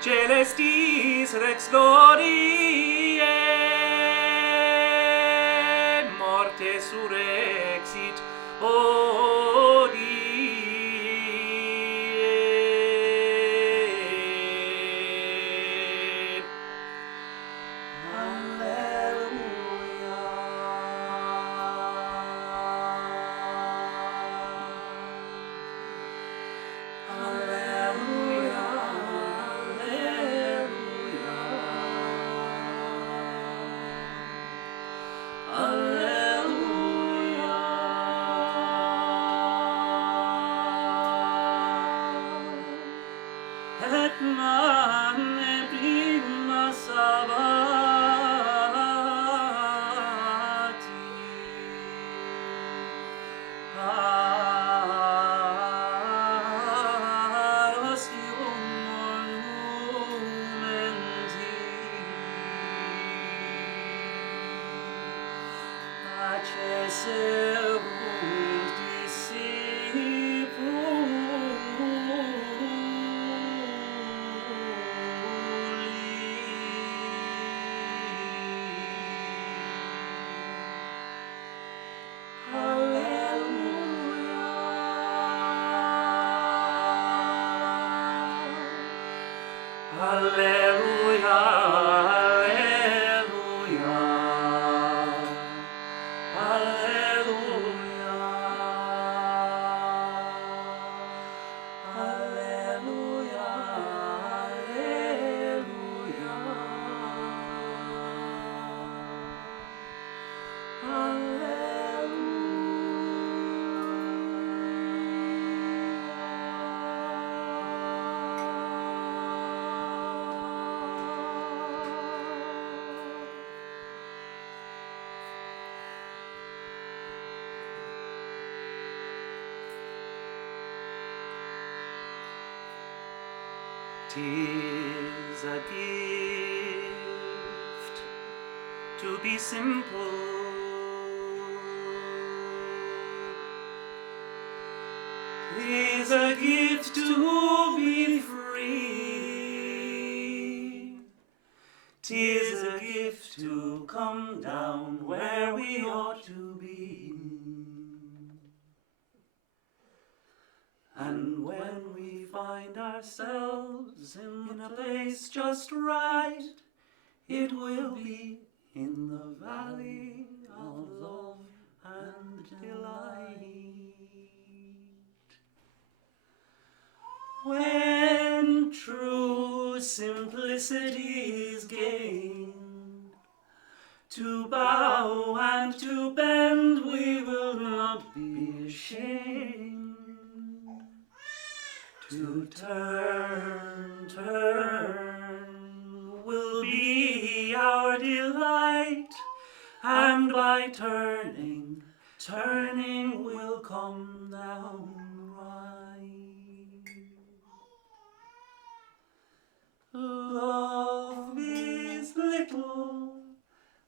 Celestis rex gloriae, morte surrexit hodie. Tis a gift to be simple. 'Tis a gift to be free. 'Tis a gift to come down where we ought to be. And when we find ourselves in a place just right, it will be in the valley of love and delight. When true simplicity is gained, to bow and to bend we will not be ashamed. To turn will be our delight, and by turning will come down right. Love is little,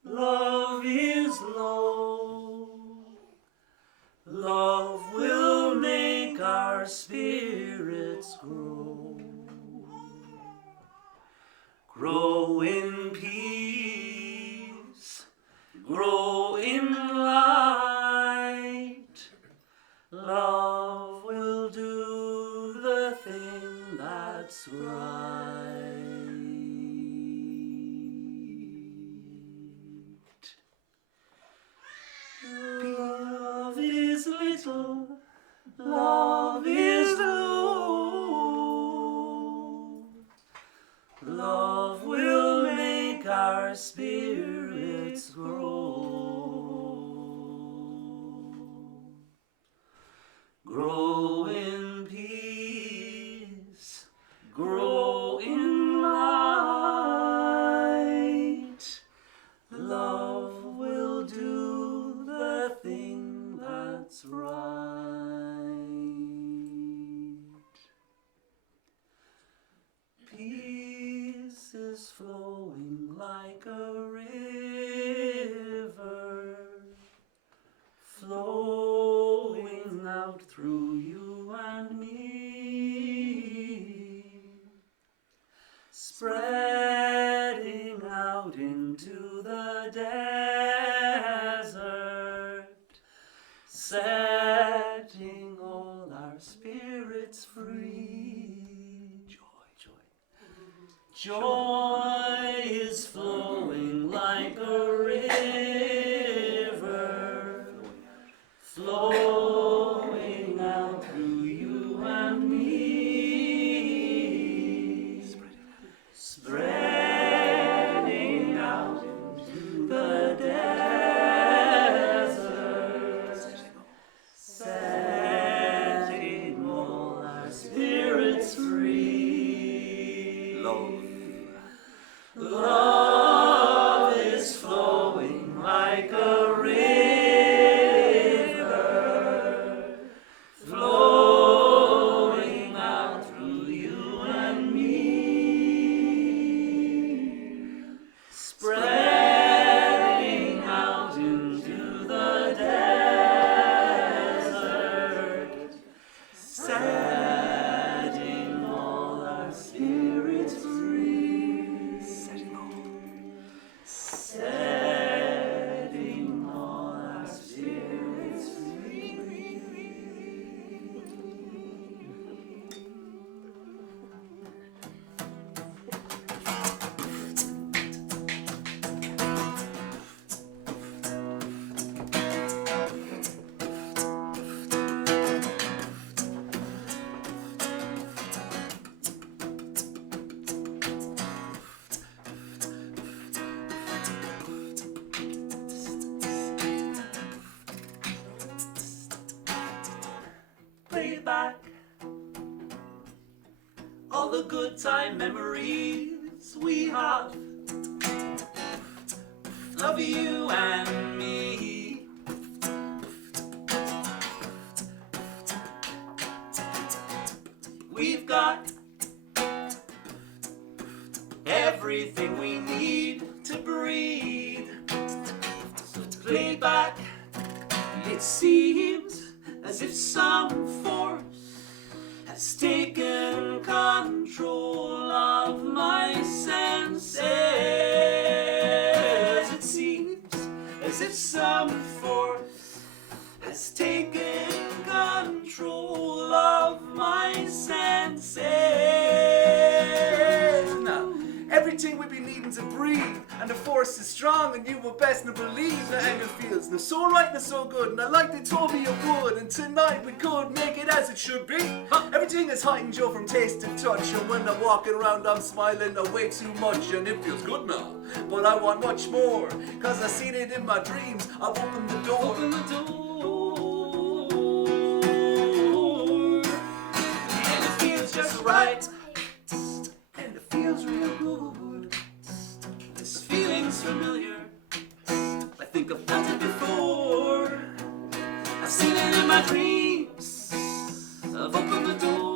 love is low. Love will make our spirits grow. Grow in peace, grow in light. Love will do the thing that's right. Love is little, love is low. Love will make our spirits grow. Grow in peace, grow in light. Love will do the thing that's right. Peace is flowing like a river, flowing out through you and me, spreading out into the desert, setting all our spirits free. Joy is flowing like a river, flowing out through you and me, spreading out into the desert, setting all our spirits free. Love is flowing like a river, flowing out through you and me, spreading out into the desert, setting all our spirits free. Setting all our spirits free. Play back all the good time memories we have of you and me. We've got everything we need to breathe. So play back, it seems as if some force has taken control of my senses. It seems as if some force has taken control of my senses. Now, everything we be needing to breathe, and the force is strong, and you will best not believe that anger feels no so right, no so good, and I like they told me it would, and tonight we could make it as it should be. Everything is heightened, Joe, from taste and touch, and when I'm walking around I'm smiling way too much, and it feels good now, but I want much more, cause I seen it in my dreams. I've opened the door. Open the door, and it feels just right, and it feels real good. This feeling's familiar, I think I've felt it before. I've seen it in my dreams. I've opened the door,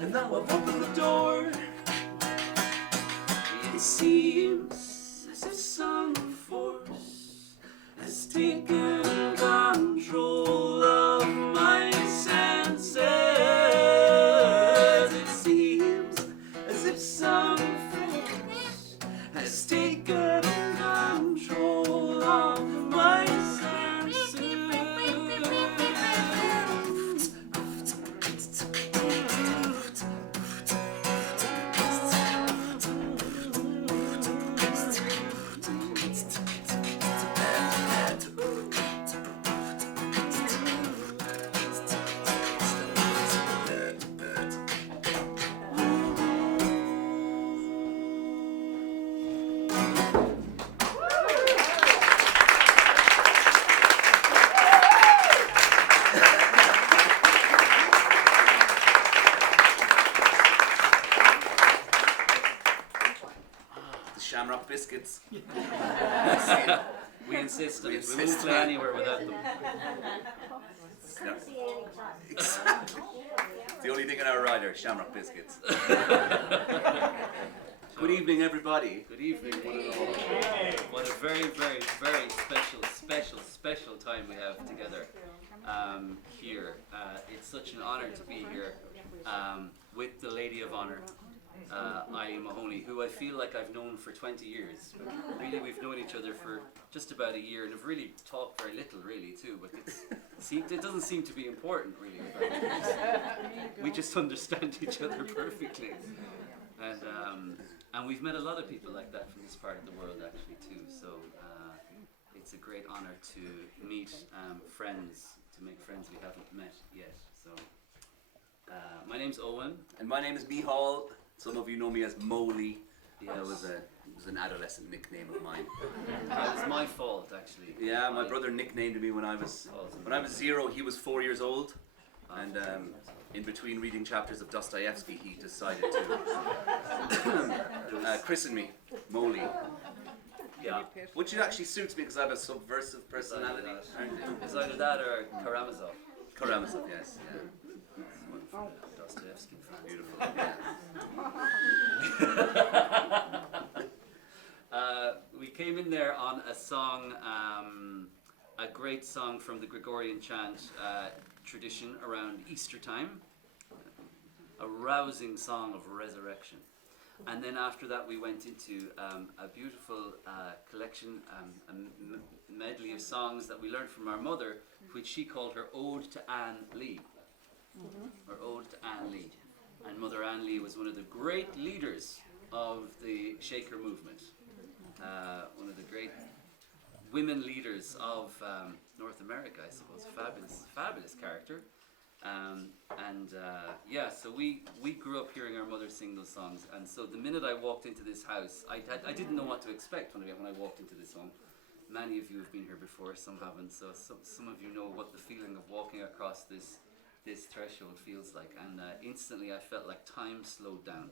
and now I've opened the door. It seems as if some force has taken control of my senses. It seems as if some force has taken control of my senses. Shamrock biscuits. We insist on it. We won't play anywhere without them. No. Exactly. It's the only thing in our rider, Shamrock biscuits. Good evening, everybody. Good evening, one and all. What a very, very, very special time we have together here. It's such an honor to be here with the Lady of Honor, Eileen Mahoney, who I feel like I've known for 20 years. But really, we've known each other for just about a year, and have really talked very little, really, too. But it doesn't seem to be important, really. We just understand each other perfectly. And we've met a lot of people like that from this part of the world, actually, too. So it's a great honor to meet friends, to make friends we haven't met yet. So my name's Owen. And my name is Mícheál. Some of you know me as Moley. Yes. That was an adolescent nickname of mine. It was my fault, actually. Yeah, my brother nicknamed me when I was 0. He was 4 years old, and in between reading chapters of Dostoevsky, he decided to christen me Moley. Yeah. Which actually suits me because I have a subversive personality. It's either that or Karamazov. Karamazov, yes. Yeah. Dostoevsky. Beautiful. We came in there on a song, a great song from the Gregorian chant tradition around Easter time, a rousing song of resurrection. And then after that we went into a beautiful collection, a medley of songs that we learned from our mother, which she called her Ode to Anne Lee. Or Ode to Anne Lee. And Mother Anne Lee was one of the great leaders of the Shaker movement. One of the great women leaders of North America, I suppose. Fabulous character. So we grew up hearing our mother sing those songs, and so the minute I walked into this house, I didn't know what to expect when I walked into this home. Many of you have been here before, some haven't, so some of you know what the feeling of walking across this threshold feels like, and instantly I felt like time slowed down.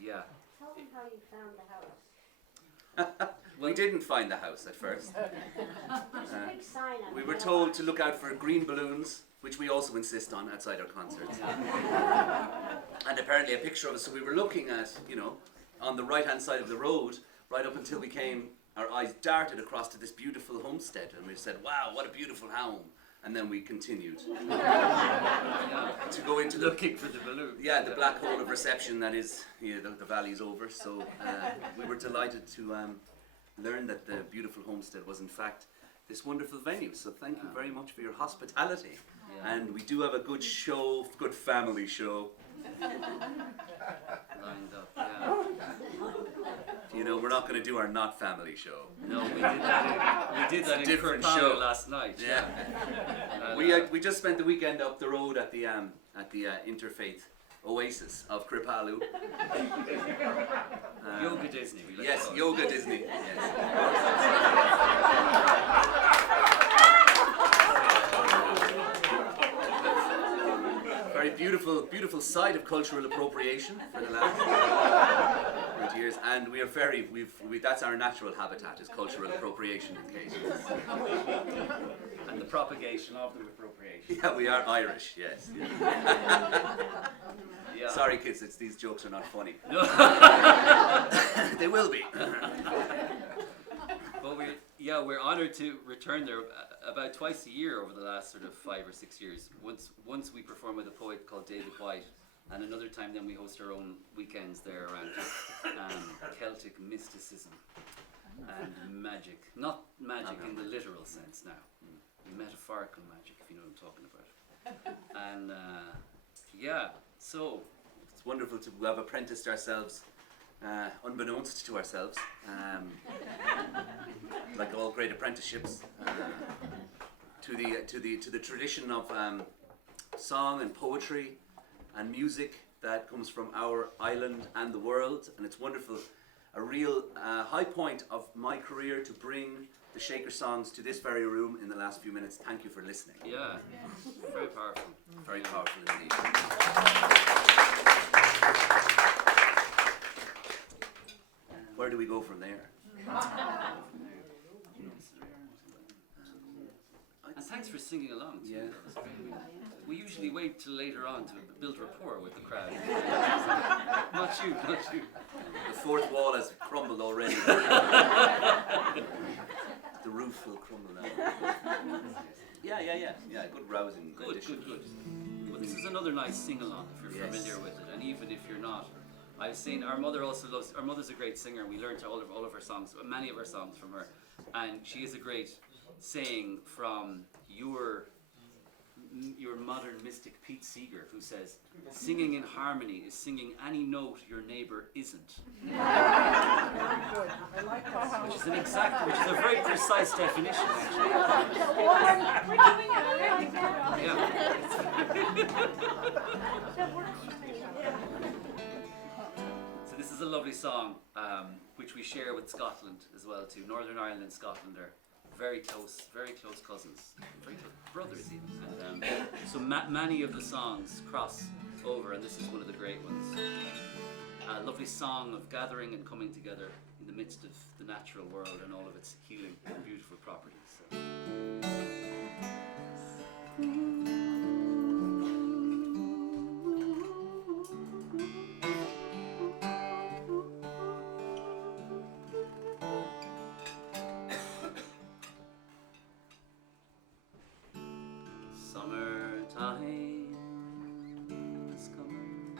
Yeah. Tell them how you found the house. We didn't find the house at first. There's a big sign on We the were door. told to look out for green balloons, which we also insist on outside our concerts. And apparently a picture of us, so we were looking at, on the right-hand side of the road, right up until we came our eyes darted across to this beautiful homestead, and we said, wow, what a beautiful home. And then we continued to go into Looking for the balloon. Yeah, the black hole of reception that is, the valley's over. So we were delighted to learn that the beautiful homestead was in fact this wonderful venue. So thank you very much for your hospitality. Yeah. And we do have a good show, good family show. Lined up, yeah. You know, we're not going to do our not family show. No, we did that in different Kirkpalu show. last night. Yeah. We just spent the weekend up the road at the interfaith oasis of Kripalu. Yoga Disney. We like Yes, to call it. Yoga Disney. Yes. Very beautiful site of cultural appropriation for the last 20 years, and we are that's our natural habitat, is cultural appropriation in cases. And the propagation of the appropriation. Yeah, we are Irish, yes. Yeah. Sorry kids, these jokes are not funny. No. They will be. But we're honoured to return there about twice a year over the last sort of 5 or 6 years. Once we perform with a poet called David White, and another time then we host our own weekends there around Celtic mysticism and magic. Not magic in the literal sense now. Metaphorical magic, if you know what I'm talking about. And so It's wonderful to have apprenticed ourselves, unbeknownst to ourselves, like all great apprenticeships, to the tradition of song and poetry and music that comes from our island and the world. And it's wonderful, a real high point of my career to bring the Shaker songs to this very room in the last few minutes. Thank you for listening. yeah, very powerful. Very powerful indeed. Where do we go from there? And thanks for singing along too. Yeah. That was great. We usually wait till later on to build rapport with the crowd. Not you. The fourth wall has crumbled already. The roof will crumble now. Yeah. Good rousing. Good. rendition. Well, this is another nice sing-along if you're Yes. familiar with it, and even if you're not. I've seen our mother also loves. Our mother's a great singer. We learned all of her songs, many of her songs from her, and she is a great saying from your modern mystic Pete Seeger, who says, "Singing in harmony is singing any note your neighbour isn't." Which is a very precise definition, actually. Yeah. So this is a lovely song, which we share with Scotland as well too. Northern Ireland and Scotland are very close cousins, very close brothers even. And so many of the songs cross over, and this is one of the great ones. A lovely song of gathering and coming together in the midst of the natural world and all of its healing and beautiful properties. So. Summertime is coming,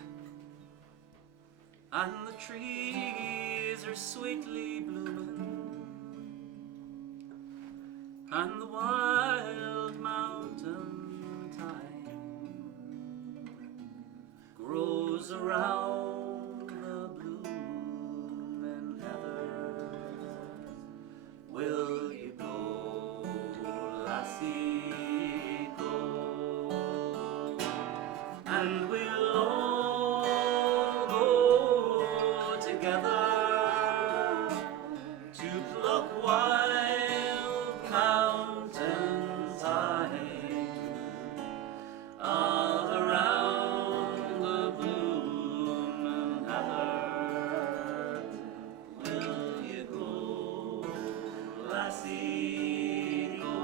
and the trees are sweetly blooming, and the wild mountain thyme grows around the blooming heather. Will you go, lassie, go? And we'll all go together to pluck wild mountain thyme all around the blooming heather. Will you go, lassie, go?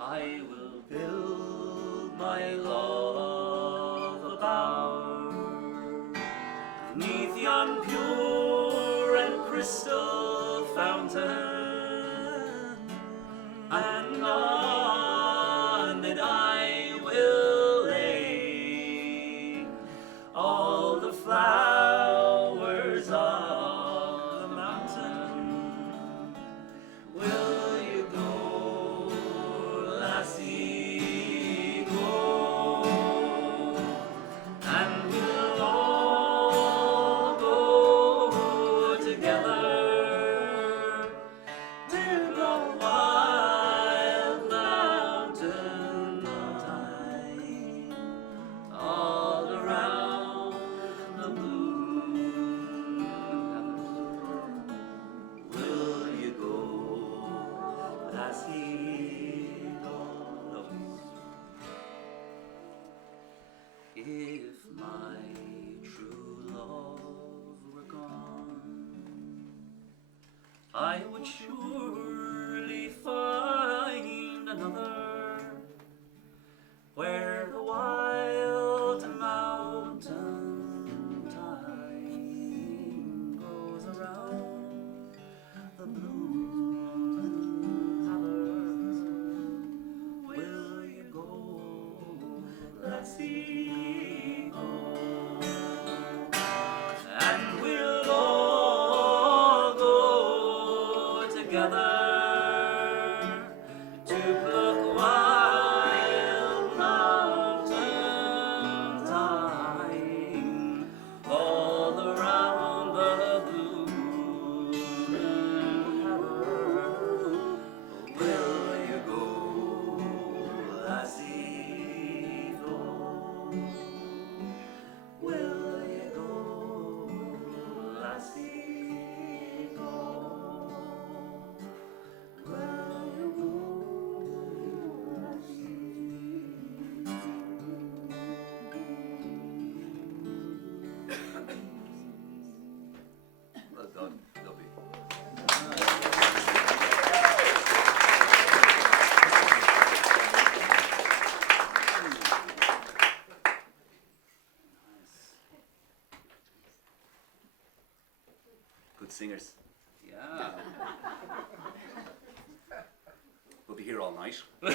I will build my love a bower 'neath yon pure and crystal If my true love were gone, I would surely find another where the wild mountain thyme goes around the blooming heather. Will you go, lassie, go? And we'll all go together to pluck wild mountain thyme all around the blooming heather. Will you go, lassie, go? Will you go, lassie, go? Will you go, lassie? Well done, lovely. Good singers. Yeah. We'll be here all night. We'll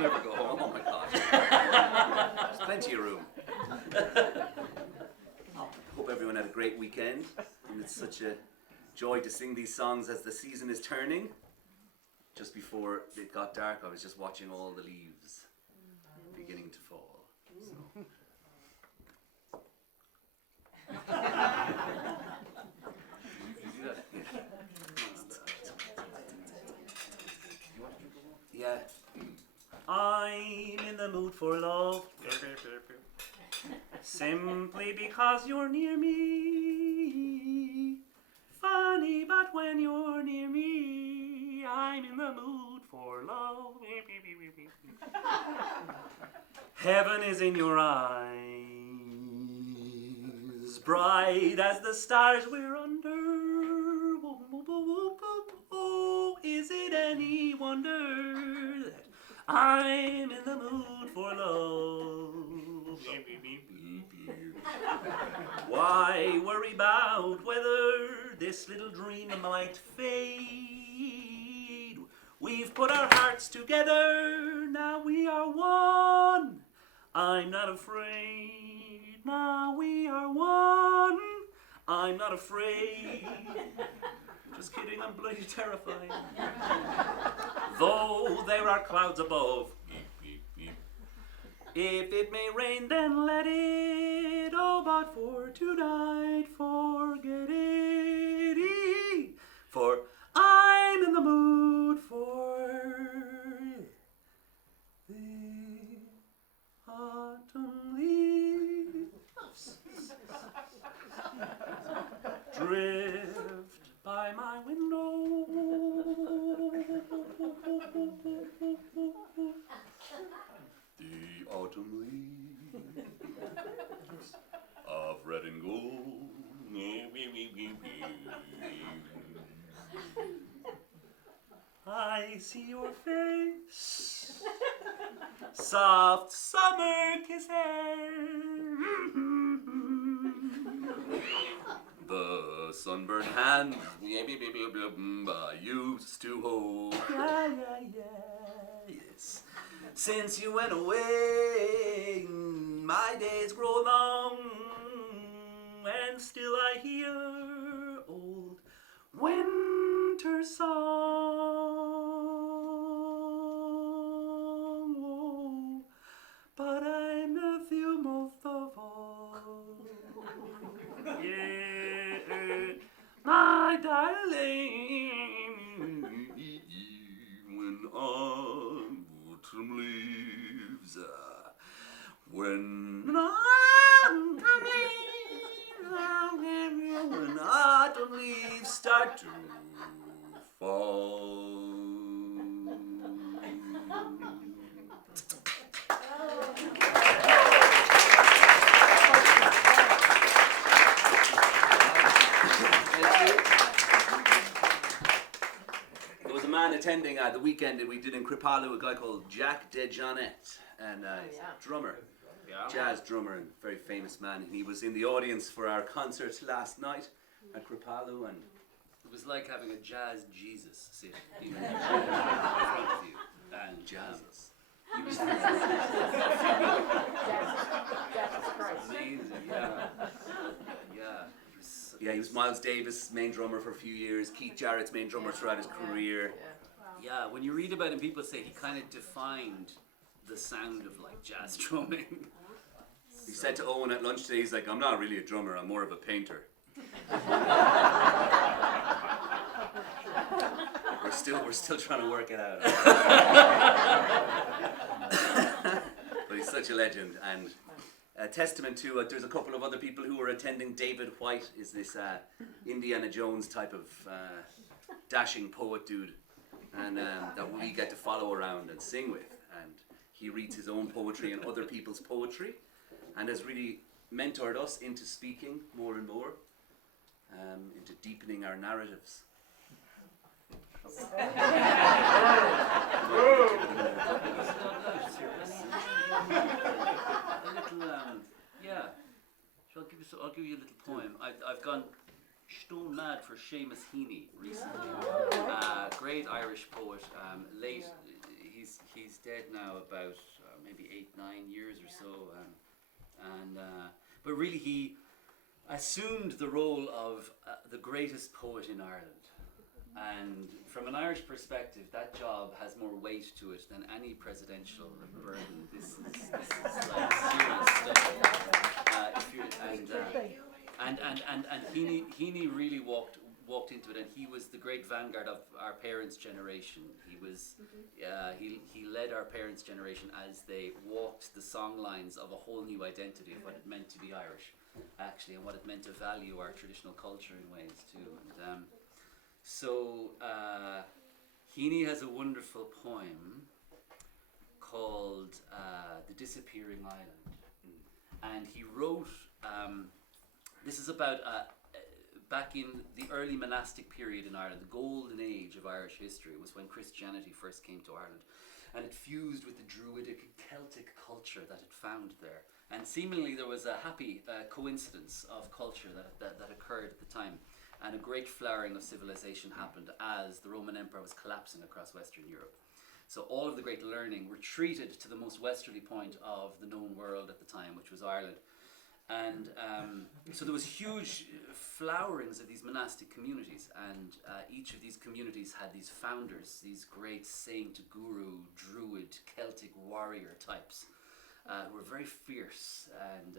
never go home. Oh my God. There's plenty of room. Hope everyone had a great weekend. And it's such a joy to sing these songs as the season is turning. Just before it got dark, I was just watching all the leaves beginning to fall. So. You do that. Yeah. I'm in the mood for love, simply because you're near me. Funny, but when you're near me, I'm in the mood for love. Heaven is in your eyes, bright as the stars we're under. Oh, is it any wonder that I'm in the mood for love? Why worry about whether this little dream might fade? We've put our hearts together, now we are one. I'm not afraid, now we are one. I'm not afraid. Just kidding, I'm bloody terrified. Though there are clouds above, if it may rain, then let it. Oh, but for tonight, forget it. For I'm in the mood for the autumn leaves. Drift by my window. The autumn leaves of red and gold. I see your face, soft summer kisses. The sunburned hand I used to hold. Yeah, yeah, yeah, yes. Since you went away, my days grow long, and still I hear old winter song. Oh, but I miss you most of all. Yeah, my darling, When autumn leaves, when autumn leaves start to fall. attending the weekend that we did in Kripalu, a guy called Jack DeJohnette, and he's a drummer, jazz drummer, and very famous man. And he was in the audience for our concert last night at Kripalu, and It was like having a jazz Jesus sitting in front of you. And Jesus. He was That's Christ. amazing, yeah. Yeah. Yeah, he was Miles Davis' main drummer for a few years, Keith Jarrett's main drummer throughout his career. Yeah, when you read about him, people say he kind of defined the sound of like jazz drumming. He said to Owen at lunch today, he's like, I'm not really a drummer, I'm more of a painter. We're still trying to work it out. But he's such a legend, and a testament to there's a couple of other people who were attending. David White is this Indiana Jones type of dashing poet dude, and that we get to follow around and sing with. And he reads his own poetry and other people's poetry, and has really mentored us into speaking more and more, into deepening our narratives. Yeah. So I'll give you a little poem. I've gone stone mad for Seamus Heaney recently. Great Irish poet. Late. He's dead now about maybe 8-9 years or so. But really he assumed the role of the greatest poet in Ireland. And from an Irish perspective, that job has more weight to it than any presidential burden. This is like serious stuff. And Heaney really walked into it, and he was the great vanguard of our parents' generation. He led our parents' generation as they walked the song lines of a whole new identity of what it meant to be Irish, actually, and what it meant to value our traditional culture in ways too. And, So Heaney has a wonderful poem called The Disappearing Island. And he wrote, this is about back in the early monastic period in Ireland, the golden age of Irish history was when Christianity first came to Ireland. And it fused with the Druidic Celtic culture that it found there. And seemingly there was a happy coincidence of culture that occurred at the time. And a great flowering of civilization happened as the Roman Empire was collapsing across Western Europe. So all of the great learning retreated to the most westerly point of the known world at the time, which was Ireland. And so there was huge flowerings of these monastic communities, and each of these communities had these founders, these great saint, guru, druid, Celtic warrior types who were very fierce. And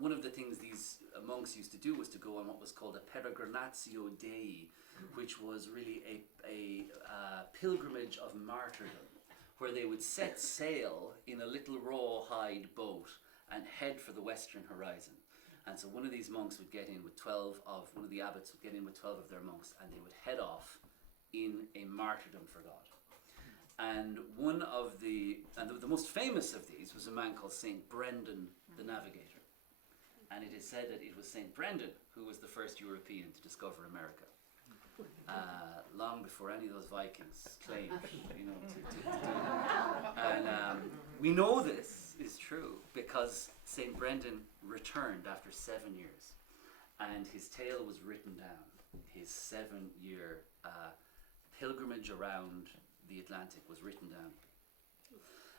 one of the things these monks used to do was to go on what was called a peregrinatio Dei, which was really a pilgrimage of martyrdom, where they would set sail in a little rawhide boat and head for the western horizon. And so one of these monks would get in with one of the abbots would get in with 12 of their monks, and they would head off in a martyrdom for God. And the most famous of these was a man called Saint Brendan the Navigator. And it is said that it was Saint Brendan who was the first European to discover America, long before any of those Vikings claimed, to do it. And we know this is true because Saint Brendan returned after 7 years, and his tale was written down. His 7-year pilgrimage around the Atlantic was written down.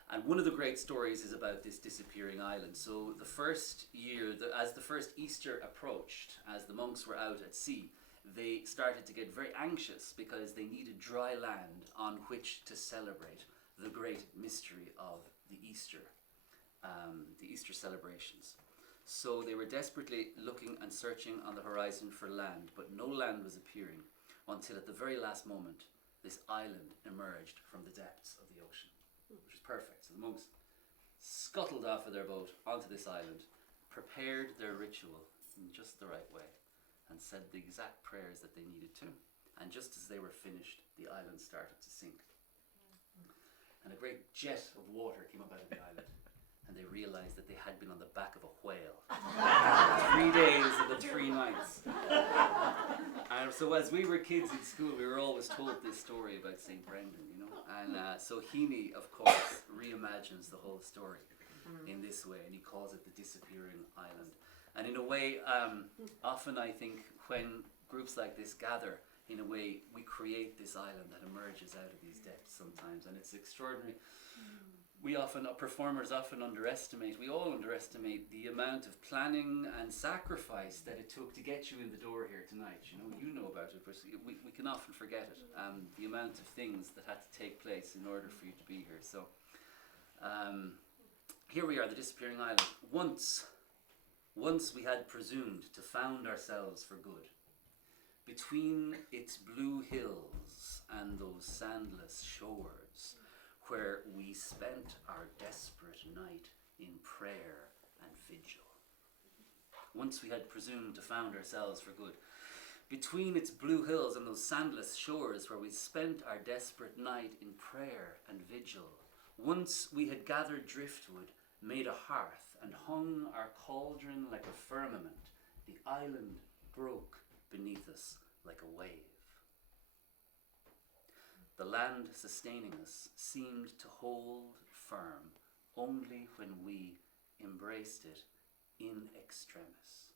And one of the great stories is about this disappearing island. So the first year, as the first Easter approached, as the monks were out at sea, they started to get very anxious because they needed dry land on which to celebrate the great mystery of the Easter celebrations. So they were desperately looking and searching on the horizon for land, but no land was appearing until at the very last moment, this island emerged from the depths of the ocean, which was perfect. So the monks scuttled off of their boat onto this island, prepared their ritual in just the right way, and said the exact prayers that they needed to. And just as they were finished, the island started to sink. And a great jet of water came up out of the island, and they realized that they had been on the back of a whale. 3 days and the 3 nights. And So as we were kids in school, we were always told this story about St. Brendan, you know. And so Heaney, of course, reimagines the whole story in this way, and he calls it the disappearing island. And in a way, often I think when groups like this gather, in a way, we create this island that emerges out of these depths sometimes, and it's extraordinary. Performers often underestimate, we all underestimate the amount of planning and sacrifice that it took to get you in the door here tonight. You know about it, but we can often forget it, the amount of things that had to take place in order for you to be here. So here we are, the disappearing island. Once we had presumed to found ourselves for good. Between its blue hills and those sandless shores, where we spent our desperate night in prayer and vigil. Once we had presumed to found ourselves for good. Between its blue hills and those sandless shores, where we spent our desperate night in prayer and vigil. Once we had gathered driftwood, made a hearth, and hung our cauldron like a firmament, the island broke beneath us like a wave. The land sustaining us seemed to hold firm only when we embraced it in extremis.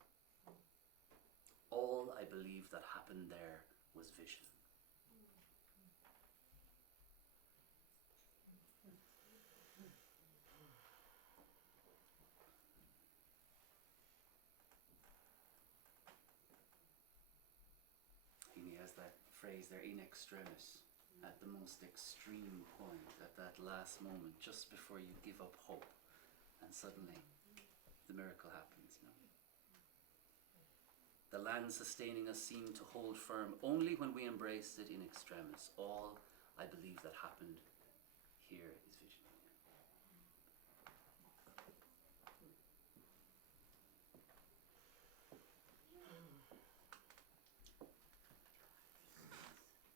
All I believe that happened there was vision. He has that phrase there, in extremis. At the most extreme point, at that last moment, just before you give up hope, and suddenly the miracle happens. The land sustaining us seemed to hold firm only when we embraced it in extremis. All I believe that happened here is vision.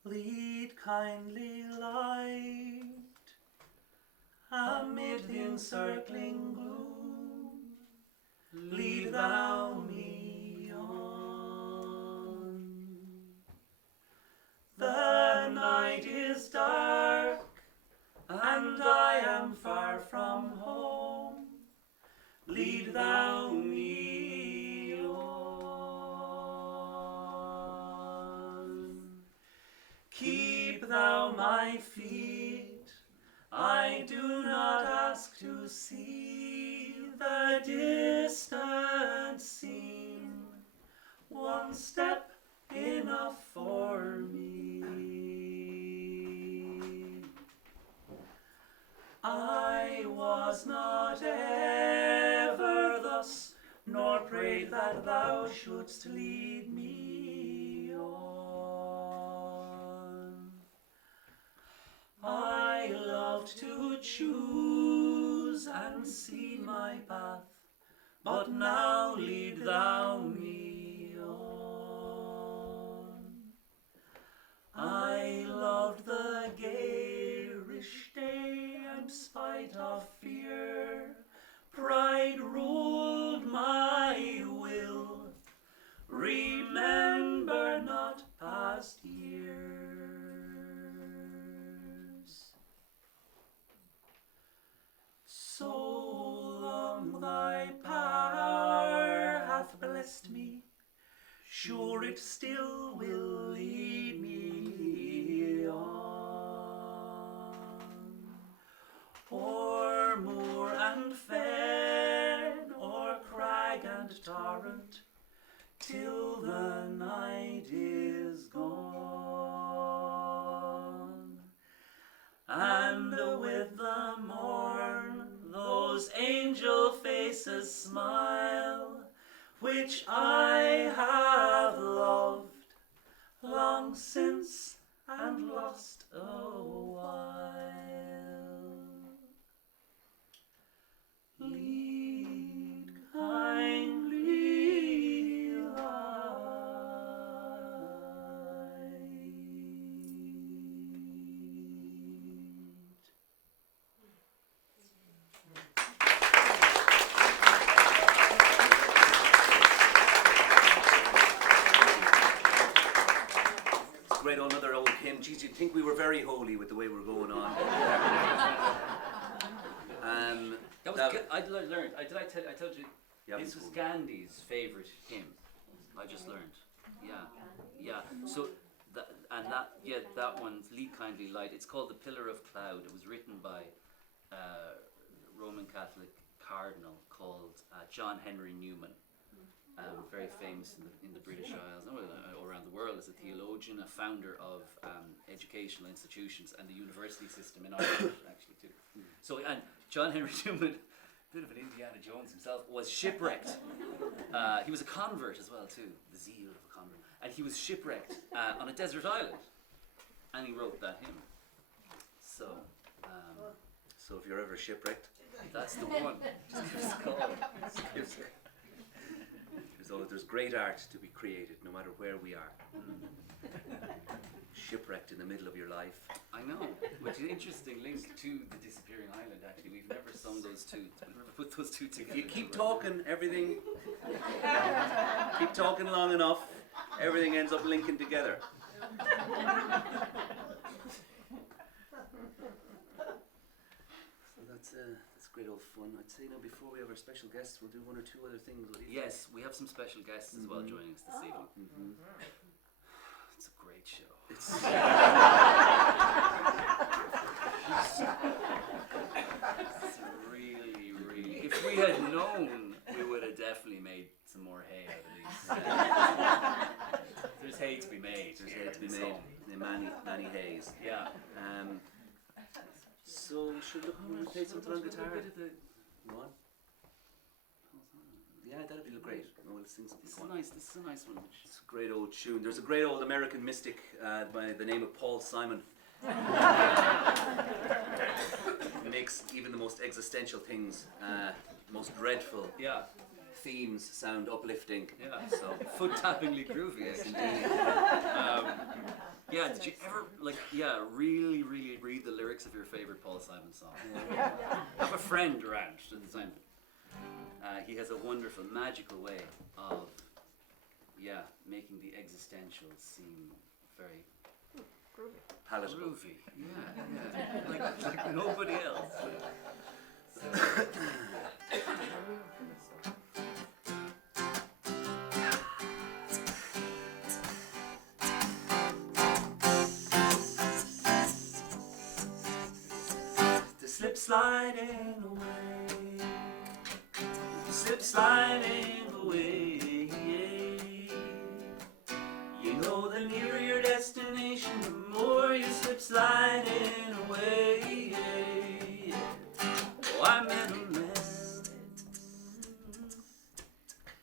Lead kindly light amid the encircling gloom, lead thou me on. The night is dark and I am far from home, lead thou me on. Keep thou my feet, I do not ask to see the distant scene, one step enough for me. I was not ever thus, nor prayed that thou shouldst lead me on. I loved to choose and see my path, but now lead thou me on. I loved the garish day, and spite of fear, pride ruled my will. Remember not past years. So long thy power hath blessed me, sure it still will lead me on. O'er moor and fen, o'er crag and torrent, till the night is gone. And with the morn those angel faces smile, which I have loved long since and lost a while. Lead kindly light. 80s, you'd think we were very holy with the way we're going on. I learned. I told you. Yeah, This was Gandhi's favourite hymn. I just learned. Yeah. So that one's Lead Kindly Light. It's called The Pillar of Cloud. It was written by a Roman Catholic cardinal called John Henry Newman. Very famous in the British Isles, all around the world as a theologian, a founder of educational institutions and the university system in Ireland, actually too. So, and John Henry Newman, a bit of an Indiana Jones himself, was shipwrecked. He was a convert as well too, the zeal of a convert. And he was shipwrecked on a desert island, and he wrote that hymn. So if you're ever shipwrecked, that's the one. Just give us a call. there's great art to be created, no matter where we are. Shipwrecked in the middle of your life. I know, which is an interesting link to the disappearing island. Actually, we've never sung those two. We've never put those two together. If you keep talking, everything. Keep talking long enough, everything ends up linking together. So that's great old fun. I'd say now before we have our special guests, we'll do one or two other things. Yes, we have some special guests as well joining us this evening. It's a great show. It's really, really. If we had known, we would have definitely made some more hay out of these. There's hay to be made. There's hay to be made. Many hays. Yeah. So should we play something on guitar? What? Yeah, that'd be great. We'll sing something. This is a nice one. It's a great old tune. There's a great old American mystic by the name of Paul Simon. Makes even the most existential things, most dreadful themes sound uplifting. Yeah. So Foot-tappingly groovy. yes, indeed. Yeah, did you ever really read the lyrics of your favourite Paul Simon song? I have a friend around at the time. He has a wonderful, magical way of making the existential seem very Palatable. groovy. Yeah. Like nobody else. Slip sliding away, slip sliding away. You know the nearer your destination, the more you slip sliding away. Oh, I met a man.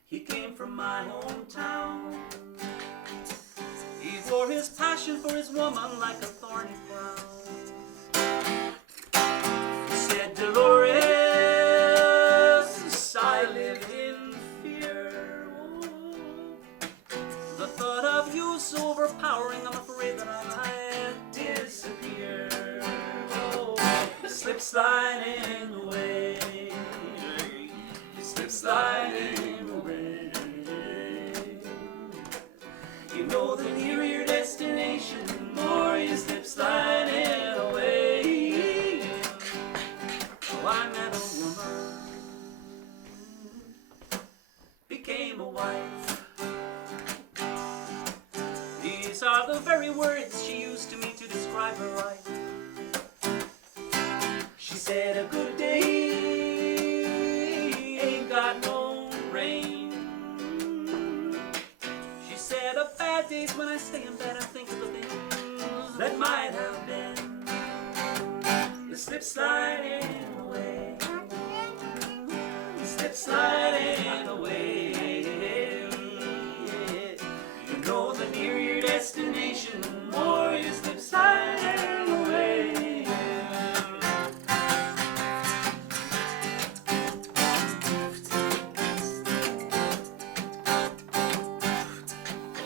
He came from my hometown. He wore his passion for his woman like a thorny crown. Dolores, I live in fear. The thought of you's overpowering. I'm afraid that I might disappear. Slip sliding away, slip sliding away. You know the nearer your destination, the more you slip sliding away. I met a woman, became a wife. These are the very words she used to me to describe her life. She said a good day ain't got no rain. She said a bad day's when I stay in bed and think of the things that might have been. You slip sliding away, slip sliding away. You know the nearer your destination, the more you slip sliding away.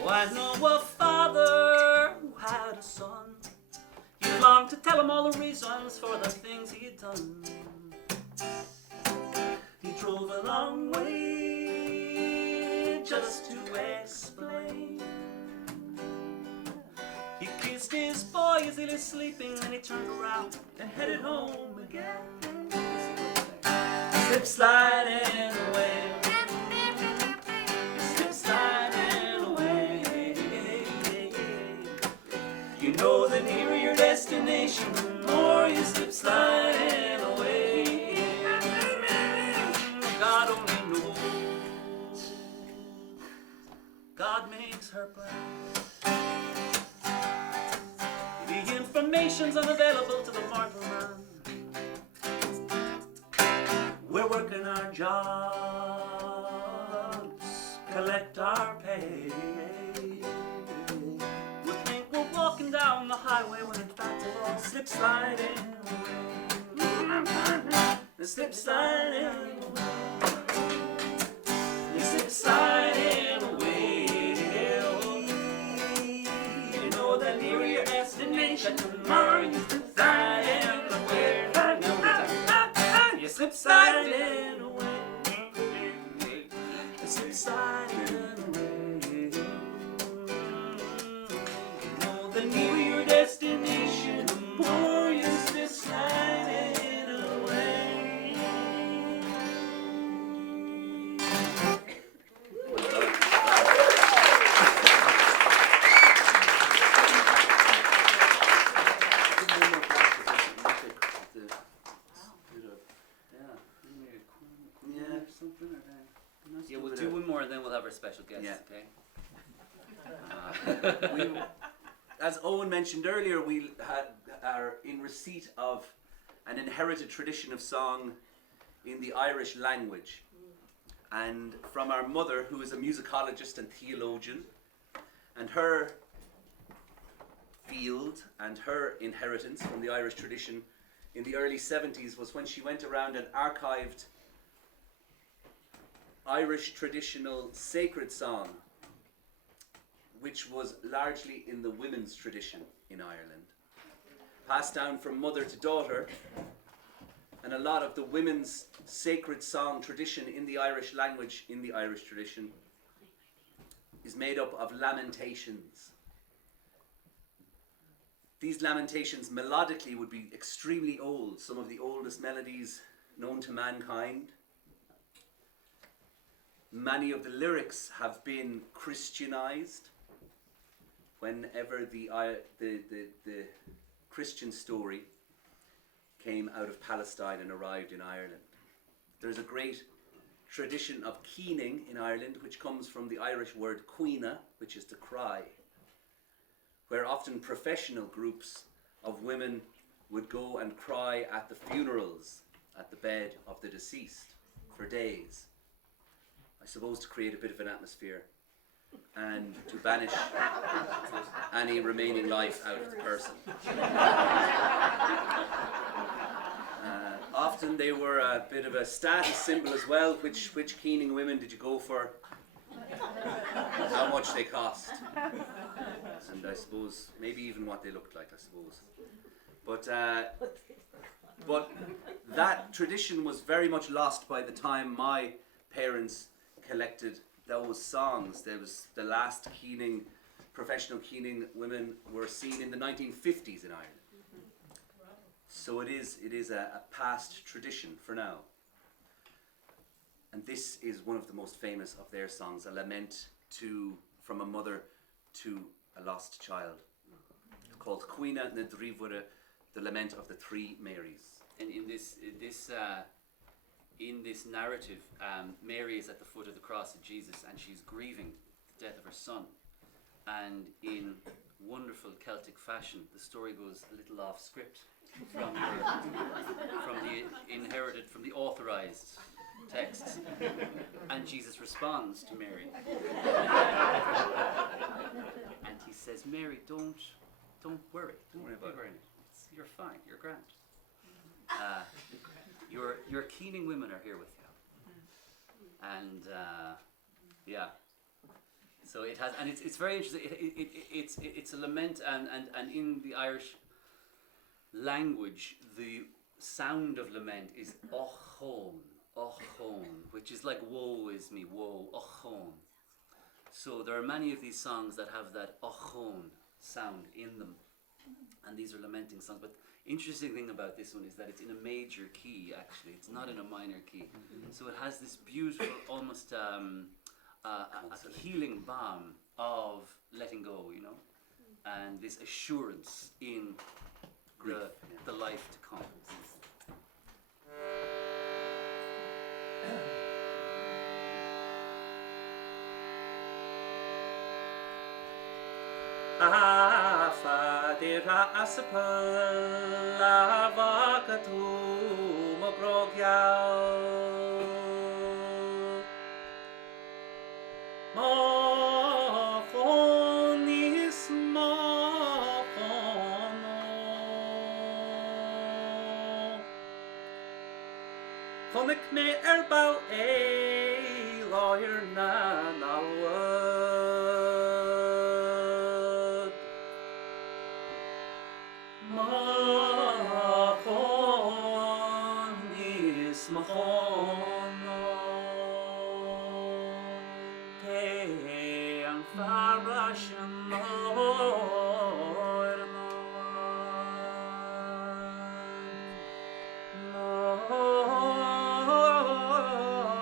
Oh, I know a father who had a son. He longed to tell him all the reasons for the things he had done. He drove a long way just to explain. He kissed his boy busily sleeping, and he turned around and headed home again. Slip sliding away. Slip sliding away. You know the nearer your destination, the more you slip sliding away. God only knows. God makes her plans. The information's unavailable to the mortal man. We're working our jobs, collect our pay. We think we're walking down the highway when in fact we're all slip sliding away. Slip sliding away. Slip sliding away. You know that nearer your destination, the more you slip sliding away. You slip sliding away. You slip sliding away. You know the nearer your destination, the more you slip sliding away. Yeah, we'll do one more and then we'll have our special guest, Yeah. okay? As Owen mentioned earlier, we are in receipt of an inherited tradition of song in the Irish language. And from our mother, who is a musicologist and theologian, and her field and her inheritance from the Irish tradition in the early 70s was when she went around and archived Irish traditional sacred song, which was largely in the women's tradition in Ireland, passed down from mother to daughter. And a lot of the women's sacred song tradition in the Irish language, in the Irish tradition, is made up of lamentations. These lamentations melodically would be extremely old, some of the oldest melodies known to mankind. Many of the lyrics have been Christianized. Whenever the Christian story came out of Palestine and arrived in Ireland. There's a great tradition of keening in Ireland, which comes from the Irish word cuina, which is to cry, where often professional groups of women would go and cry at the funerals, at the bed of the deceased, for days. I suppose to create a bit of an atmosphere and to banish any remaining life out of the person. Often they were a bit of a status symbol as well. Which keening women did you go for? How much they cost. And I suppose, maybe even what they looked like, I suppose. But that tradition was very much lost by the time my parents collected those songs. There was the last keening, professional keening women were seen in the 1950s in Ireland. So it is a past tradition for now. And this is one of the most famous of their songs, a lament from a mother to a lost child, called Cuina na Dríomhara, the lament of the three Marys. And in this narrative, Mary is at the foot of the cross of Jesus and she's grieving the death of her son. And in wonderful Celtic fashion, the story goes a little off script from the authorized text. And Jesus responds to Mary. And he says, Mary, don't worry. Don't worry about it. You're fine. You're grand. Your keening women are here with you. And yeah. So it has, and it's very interesting. It's a lament, and in the Irish language, the sound of lament is ochon, which is like woe is me, woe, ochon. So there are many of these songs that have that ochon sound in them, and these are lamenting songs. But interesting thing about this one is that it's in a major key. Actually, it's not in a minor key, so it has this beautiful, almost a healing balm of letting go, you know, and this assurance in the life to come. Fadira asapal avakatu mogrogyal Mochonis mochono Chonik me erbau lawyer na alwad Mochonis mochono Te ang farashan Lord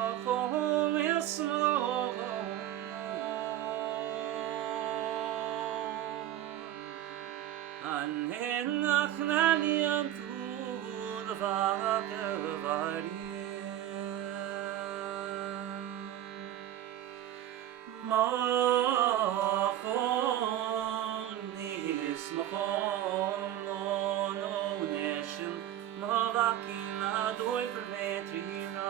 Mochonis mochono Anhenach naniam tu the vagavarien Mochonis mochono no nation Mavakina doi pervetrina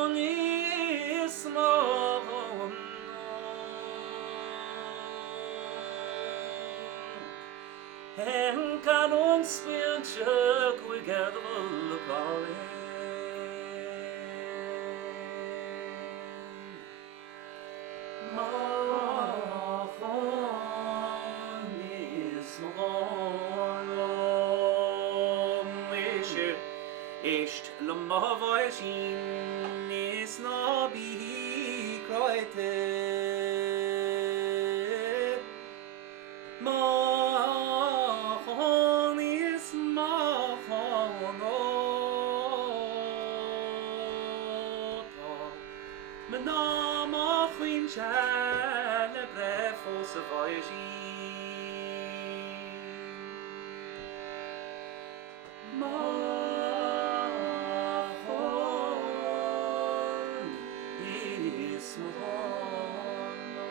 Mochonis mochono En kanon spiltjök we gather look Mochonis mochono Misher Isht lamavoishin is no be kroite Mochonis mochono Menama chwin chale brefo savoyagin Mochonis mochono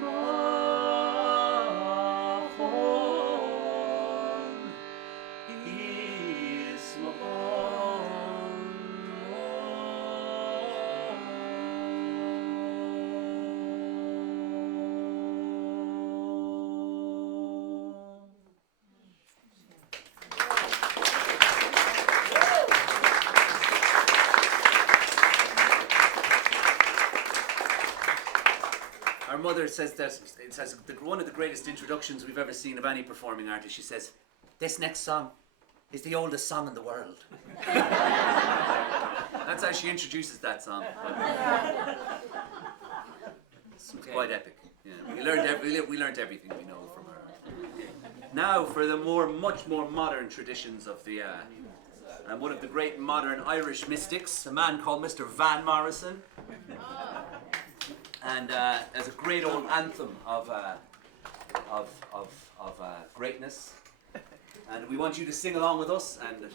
Mochonis Our mother says that it has one of the greatest introductions we've ever seen of any performing artist. She says, "This next song is the oldest song in the world." That's how she introduces that song. It's quite epic. Yeah, we learned everything we know from her. Now for the much more modern traditions of the and one of the great modern Irish mystics, a man called Mr. Van Morrison. And as a great old anthem of greatness, and we want you to sing along with us. And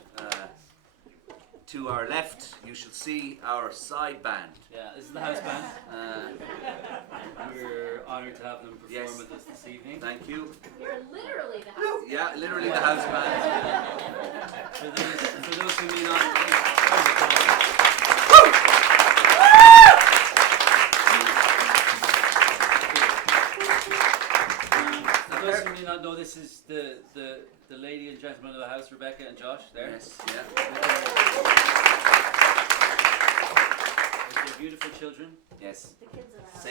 to our left, you shall see our side band. Yeah, this is the house band. We're honoured to have them perform Yes. with us this evening. Thank you. You're literally the house. Yeah, literally the house band. For those who may not For those who may not know, this is the lady and gentleman of the house, Rebecca and Josh, there. Yes, yeah. With their beautiful children. Yes. The kids are the house.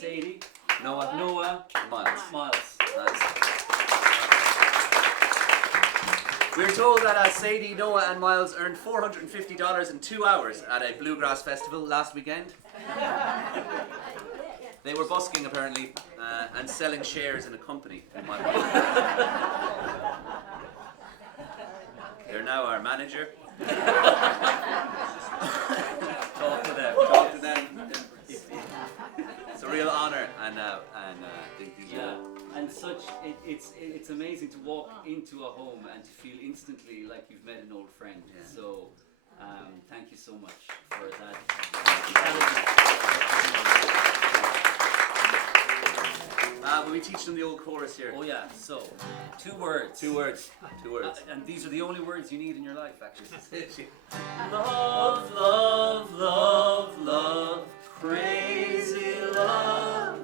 Sadie, Noah, Miles. Miles. Nice. We're told that Sadie, Noah, and Miles earned $450 in 2 hours at a bluegrass festival last weekend. They were busking apparently and selling shares in a company. They're now our manager. Talk to them. Talk to them. It's a real honour, and and such. It's amazing to walk into a home and to feel instantly like you've met an old friend. Yeah. So, thank you so much for that. Will we teach them the old chorus here? Oh yeah. So, 2 words. 2 words. 2 words. And these are the only words you need in your life, actually. Love, love, love, love, crazy love.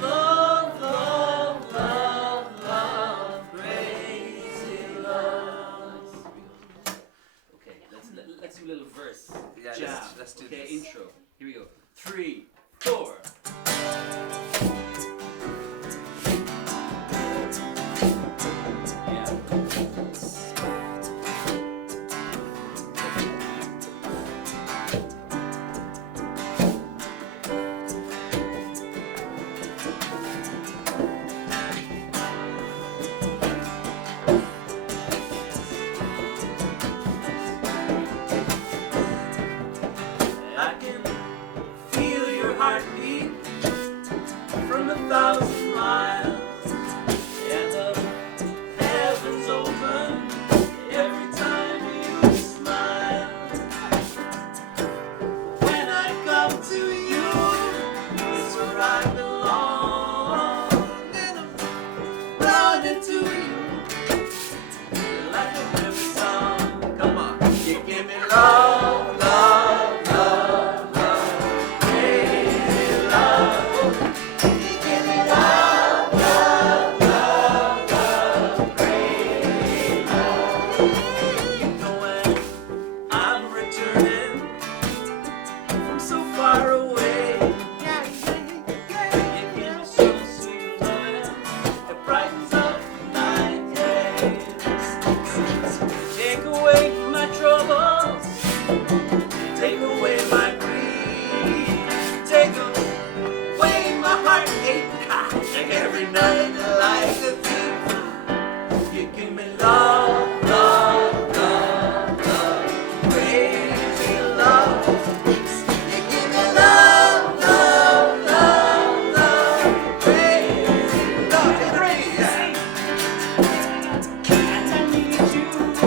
Love, love, love, love, crazy love. Okay, let's do a little verse. Yeah, Jam. let's do okay, this. Intro. Here we go. 3, 4. Yeah. I can feel your heartbeat from 1,000 miles, and the heavens open every time you smile. When I come to you, it's where I belong, and I'm running to you like a river song. Come on. You give me love, love, love, love, crazy love. You give me love, love, love, love, crazy love. You know when I'm returning from so far away, you give me so sweet loving, it brightens up my day. Take away my troubles, take away my grief, take away my heartache. Every night like a thief, you give me love, love, love, love, crazy love. You give me love, love, love, love, crazy love. Crazy. And I need you in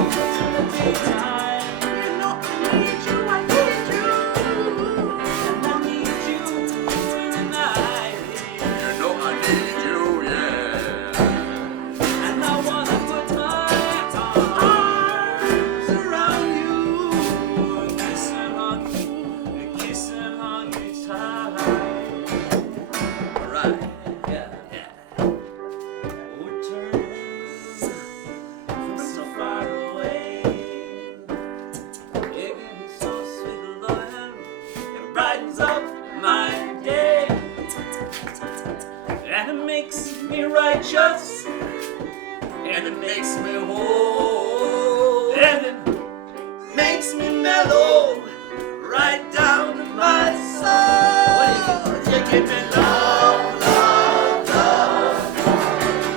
the daytime. You know I need you, I need you. And I need you in the night. You know I need you, yeah. And I wanna put my arms around you, kiss and hug you tight. Alright. Yeah, yeah. Oh, turns from so far away. It gives me so sweet loving, it brightens up my day. And it makes me righteous, and it makes me whole, and it makes me mellow, right down to my soul. You give me love, love, love,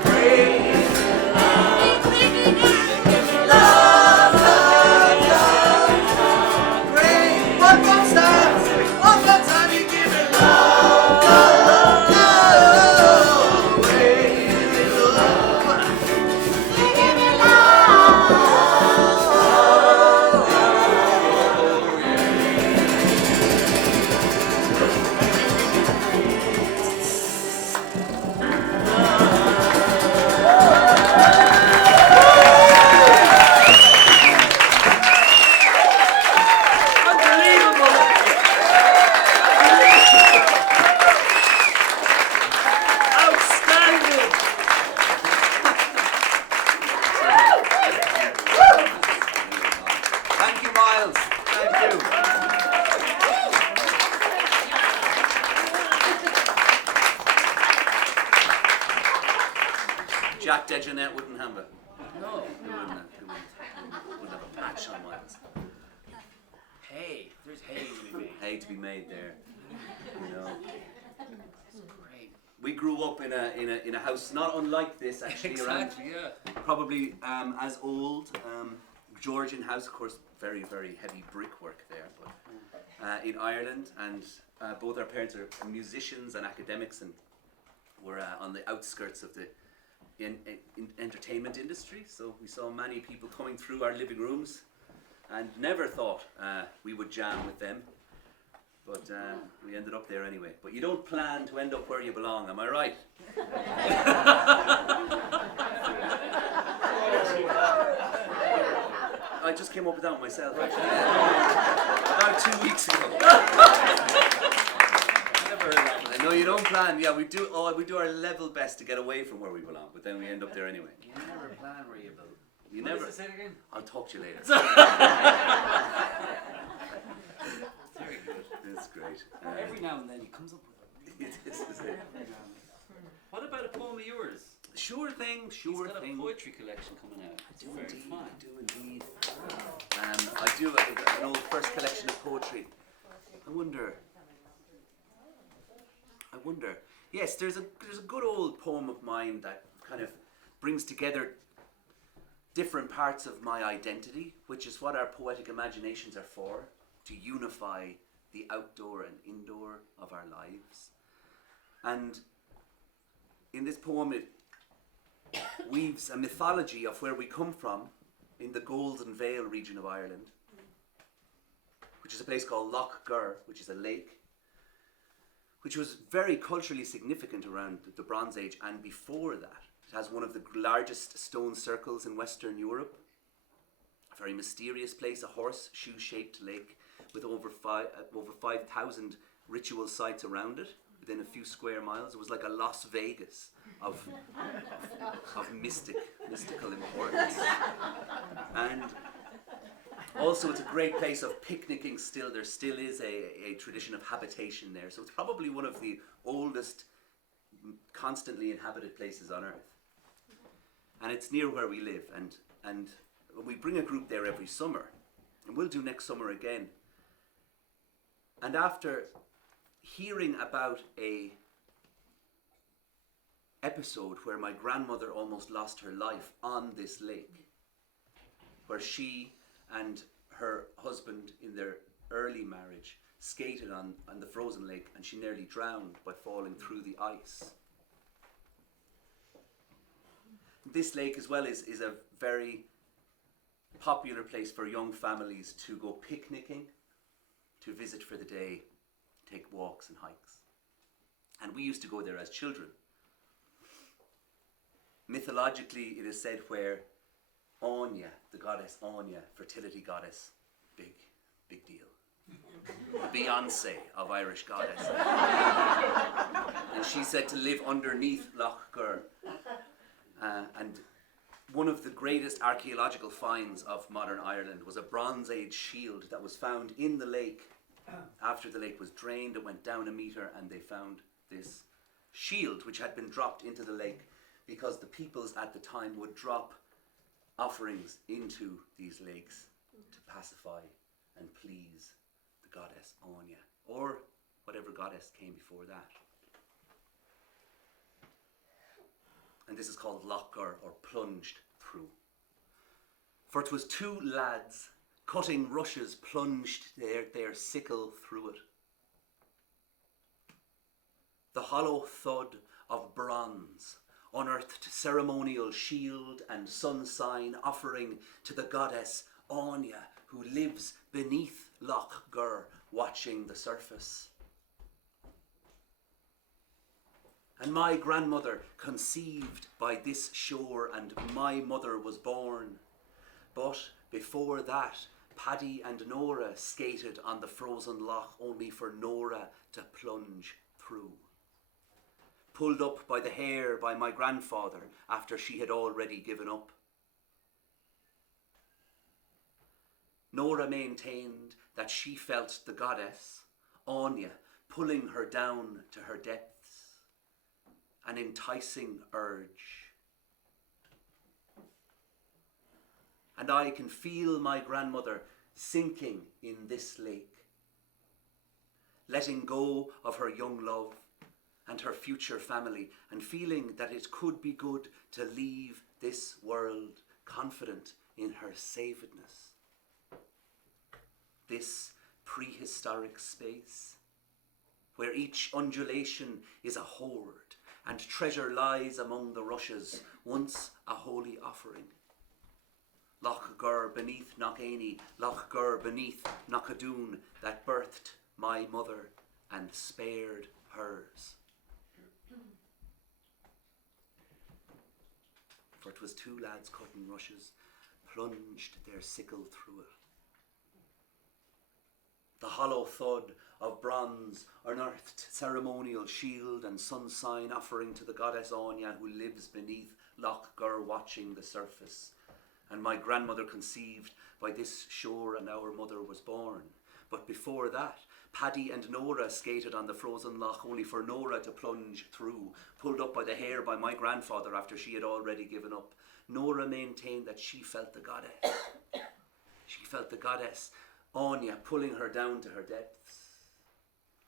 crazy love. You give me love, love, love, crazy. One more time, you give me love, love, love, crazy love. You give me love, oh, yeah. Unbelievable! Outstanding! Thank you, Miles. Thank you. Jack DeJohnette wouldn't have it. No. They wouldn't have a patch on Miles. Hay. There's hay to be made. Hay to be made there. You know. Great. We grew up in a house not unlike this actually. Exactly, around, yeah. Probably as old. Georgian house, of course, very, very heavy brickwork there. But in Ireland, and both our parents are musicians and academics, and were on the outskirts of the in entertainment industry. So we saw many people coming through our living rooms, and never thought we would jam with them. But we ended up there anyway. But you don't plan to end up where you belong, am I right? I just came up with that one myself, actually. About 2 weeks ago. Never heard that one. No, you don't plan. Yeah, we do our level best to get away from where we belong, but then we end up there anyway. You never plan where you belong. You What never. does it say again? I'll talk to you later. Very good. It's great. Every now and then he comes up with a This is it. What about a poem of yours? Sure thing. He's got a thing. poetry collection coming out. I do Very indeed. fine. I do indeed. I do an old first collection of poetry. I wonder. Yes, there's a good old poem of mine that kind of brings together different parts of my identity, which is what our poetic imaginations are for, to unify the outdoor and indoor of our lives. And in this poem, it weaves a mythology of where we come from in the Golden Vale region of Ireland, which is a place called Loch Gur, which is a lake, which was very culturally significant around the Bronze Age and before that. It has one of the largest stone circles in Western Europe. A very mysterious place, a horseshoe-shaped lake with over 5,000 ritual sites around it within a few square miles. It was like a Las Vegas of mystical importance. And also, it's a great place of picnicking still. There still is a tradition of habitation there. So it's probably one of the oldest constantly inhabited places on earth. And it's near where we live. And we bring a group there every summer. And we'll do next summer again. And after hearing about a episode where my grandmother almost lost her life on this lake, where she and her husband in their early marriage skated on the frozen lake, and she nearly drowned by falling through the ice. This lake as well is a very popular place for young families to go picnicking, to visit for the day, take walks and hikes. And we used to go there as children. Mythologically, it is said where Anya, the goddess Anya, fertility goddess, big deal. Beyonce of Irish goddess. And she's said to live underneath Loch Gur. And one of the greatest archaeological finds of modern Ireland was a Bronze Age shield that was found in the lake. After the lake was drained, it went down a metre, and they found this shield which had been dropped into the lake because the peoples at the time would drop offerings into these lakes to pacify and please the goddess Anya, or whatever goddess came before that. And this is called Loch Gur, or plunged through. For 'twas two lads cutting rushes plunged their sickle through it. The hollow thud of bronze unearthed ceremonial shield and sun sign offering to the goddess Anya, who lives beneath Loch Gur, watching the surface. And my grandmother conceived by this shore, and my mother was born. But before that, Paddy and Nora skated on the frozen loch, only for Nora to plunge through. Pulled up by the hair by my grandfather after she had already given up. Nora maintained that she felt the goddess, Anya, pulling her down to her depths, an enticing urge. and I can feel my grandmother sinking in this lake, letting go of her young love and her future family, and feeling that it could be good to leave this world confident in her savedness. This prehistoric space, where each undulation is a hoard, and treasure lies among the rushes, once a holy offering. Loch Gur beneath Knockany, Loch Gur beneath Knockadoon, that birthed my mother and spared hers. For 'twas two lads cutting rushes, plunged their sickle through it. The hollow thud of bronze unearthed ceremonial shield and sun sign offering to the goddess Anya, who lives beneath Loch Gur watching the surface. And my grandmother conceived by this shore, and our mother was born. But before that, Paddy and Nora skated on the frozen loch, only for Nora to plunge through, pulled up by the hair by my grandfather after she had already given up. Nora maintained that she felt the goddess. She felt the goddess Anya pulling her down to her depths,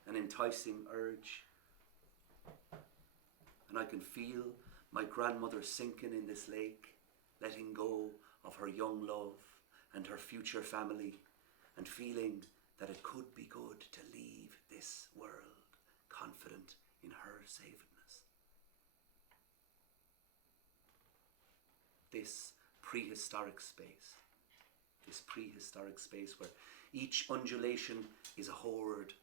an enticing urge. And I can feel my grandmother sinking in this lake, letting go of her young love and her future family, and feeling that it could be good to leave this world confident in her savedness. This prehistoric space where each undulation is a hoard,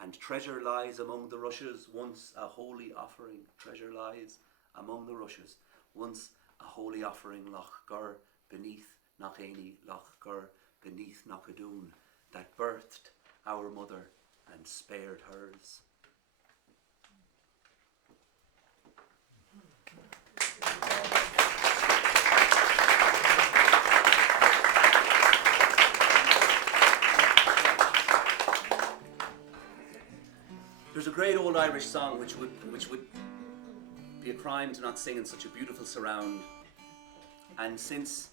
and treasure lies among the rushes, once a holy offering. Treasure lies among the rushes, once a holy offering. Loch Gur beneath Knockany, Loch Gur beneath Knockadoon, that birthed our mother and spared hers. There's a great old Irish song which would be a crime to not sing in such a beautiful surround. And since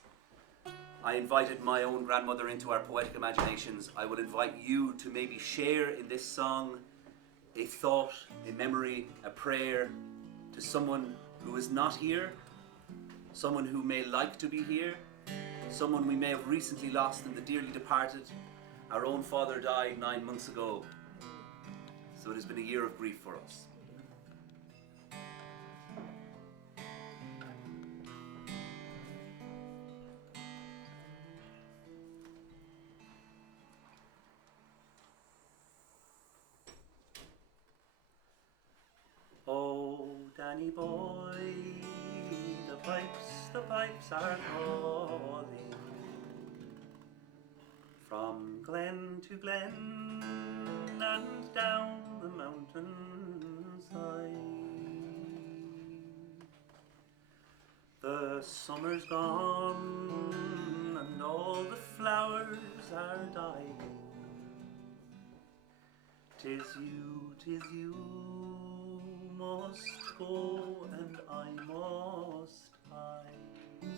I invited my own grandmother into our poetic imaginations, I would invite you to maybe share in this song a thought, a memory, a prayer to someone who is not here, someone who may like to be here, someone we may have recently lost in the dearly departed. Our own father died 9 months ago, so it has been a year of grief for us. Oh, Danny boy, the pipes are calling from glen to glen and down the mountainside. The summer's gone and all the flowers are dying. 'Tis you must go and I must hide.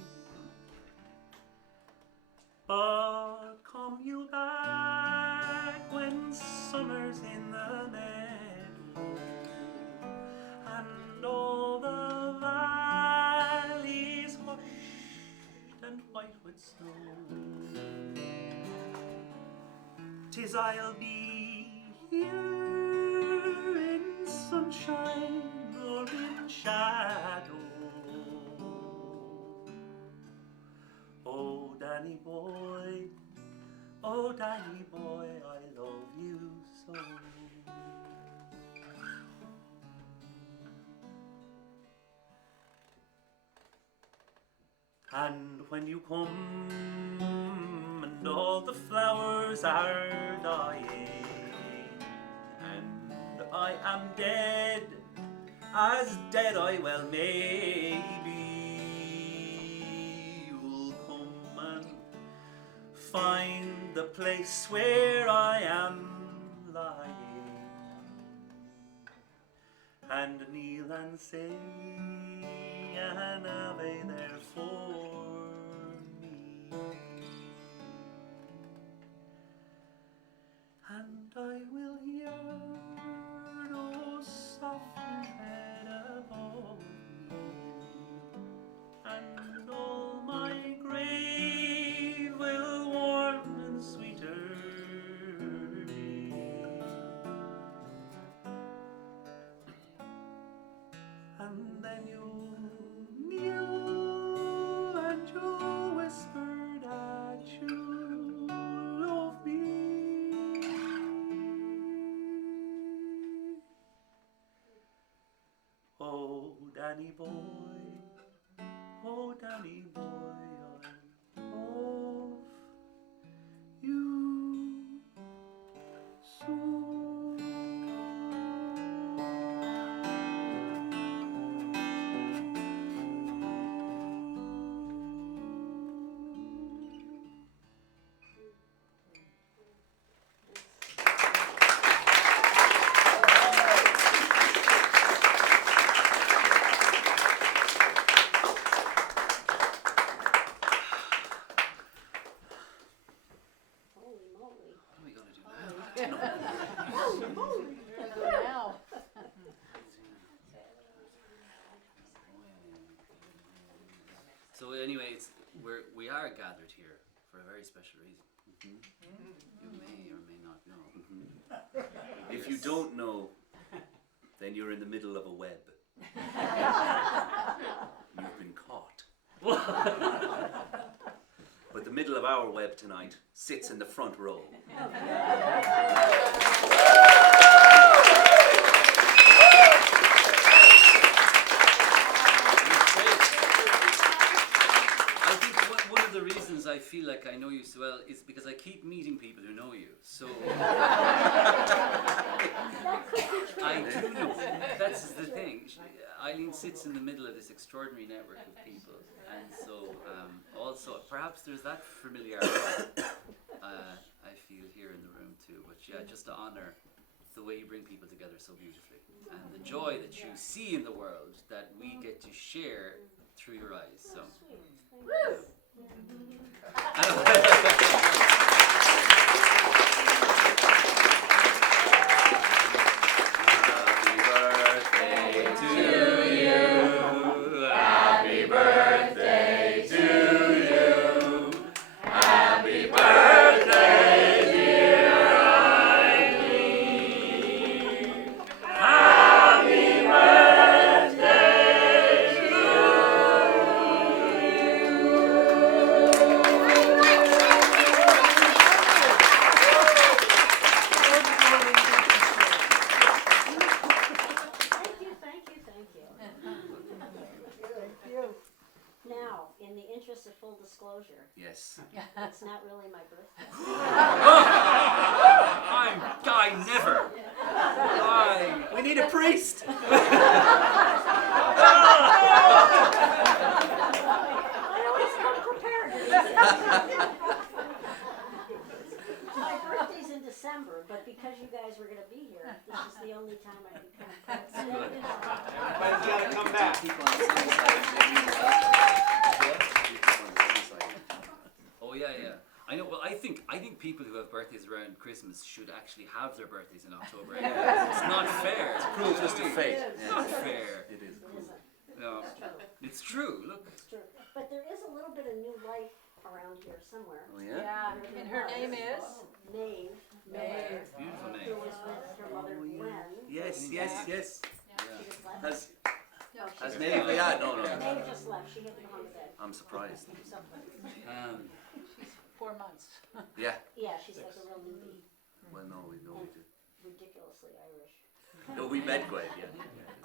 But come you back when summer's in the meadow and all the valleys hushed and white with snow. 'Tis I'll be here in sunshine or in shadow. Oh Danny boy, I love you so. And when you come and all the flowers are dying and I am dead, as dead I well may be, you'll come and find the place where I am lying and kneel and say an Ave there for me. boy, oh Danny boy, I love you so. Holy moly. What are we going to do now? Now. So anyway, we are gathered here for a very special reason. You may or may not know. If you don't know, then you're in the middle of a web. You've been caught. But the middle of our web tonight sits in the front row. I think one of the reasons I feel like I know you so well is because I keep meeting people who know you. So I do know. That's the thing. Eileen sits in the middle of this extraordinary network of people, and so also perhaps there's that familiarity I feel here in the room too. But yeah, just to honour the way you bring people together so beautifully, and the joy that you see in the world that we get to share through your eyes. So. Now, in the interest of full disclosure, Yes. it's not really my birthday. I never. We need a priest. I always come prepared. My birthday's in December, but because you guys were going to be here, this is the only time I can come. Everybody's gotta come back. Oh yeah. I know. Well, I think people who have birthdays around Christmas should actually have their birthdays in October. It's not fair. It's Cruel twist of fate. It's not fair. It is. No, it's true. Look. It's true. But there is a little bit of new life around here somewhere. Oh yeah? Yeah, and her name is? Maeve. Maeve. Beautiful Who name. was with her mother Gwen. Yes. She just left. Has Has Maeve? Yeah, no. Maeve just left. She had to go home to bed. I'm surprised. Um, 4 months. Yeah. Yeah, she's like a real newbie. Well, no, we know we did. Ridiculously Irish. No, we met Gwen. Yeah.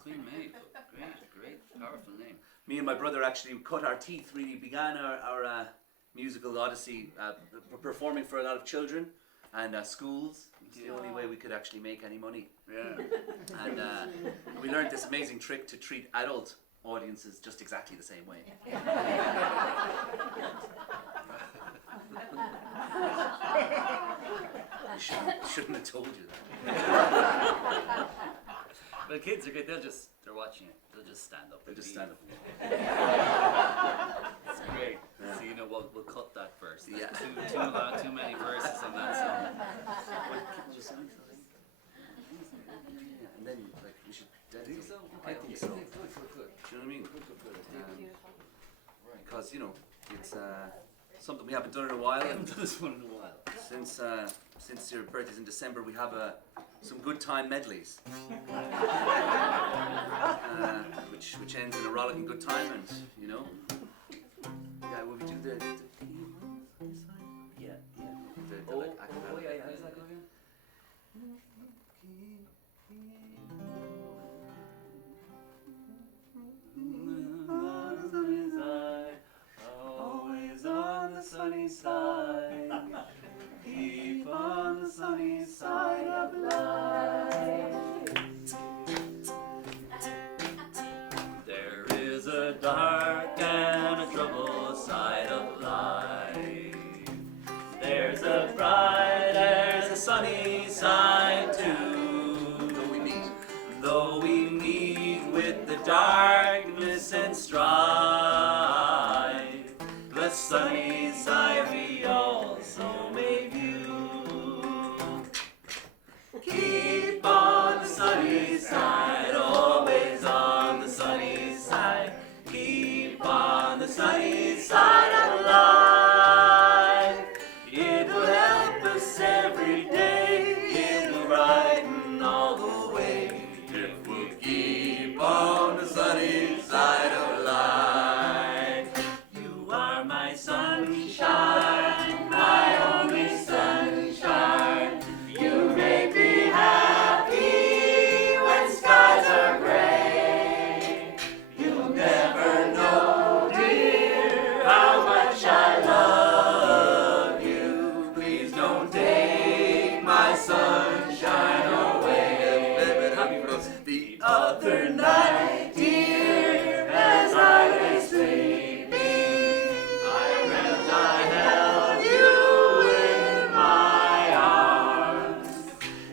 Queen Maeve. Great, powerful name. Me and my brother actually cut our teeth. Really began our musical odyssey performing for a lot of children and schools. It's the only way we could actually make any money. Yeah. And we learned this amazing trick to treat adult audiences just exactly the same way. I shouldn't have told you that. Well, kids are good. They're watching it. They'll just stand up. They'll just stand up. It's great. So you know we'll cut that verse. There's Yeah. too many verses on that song. And then, like, we should dedicate. so? I think so. Good. Do you know what I mean? Good. Because, you know, it's something we haven't done in a while. I haven't done this one in a while. Since your birthday's in December, we have some good time medleys, which ends in a rollicking good time, and you know, yeah. Will we do the Yeah. the like acapella? Yeah. How does that go again? dark and a troubled side of life. There's a bright, there's a sunny side too. Though we meet with the darkness and strife, the sunny side we also may view. Keep on the sunny side, always on the sunny side. Keep on the sunny side of life. It will help us every day. It will brighten all the way. If we'll keep on the sunny side of life. You are my sunshine, my only sunshine. You make me happy when skies are gray. You'll never know, dear, how much I love you. Please don't take my sunshine away. The other night, dear, as I lay sleeping, I dreamt I held you in my arms.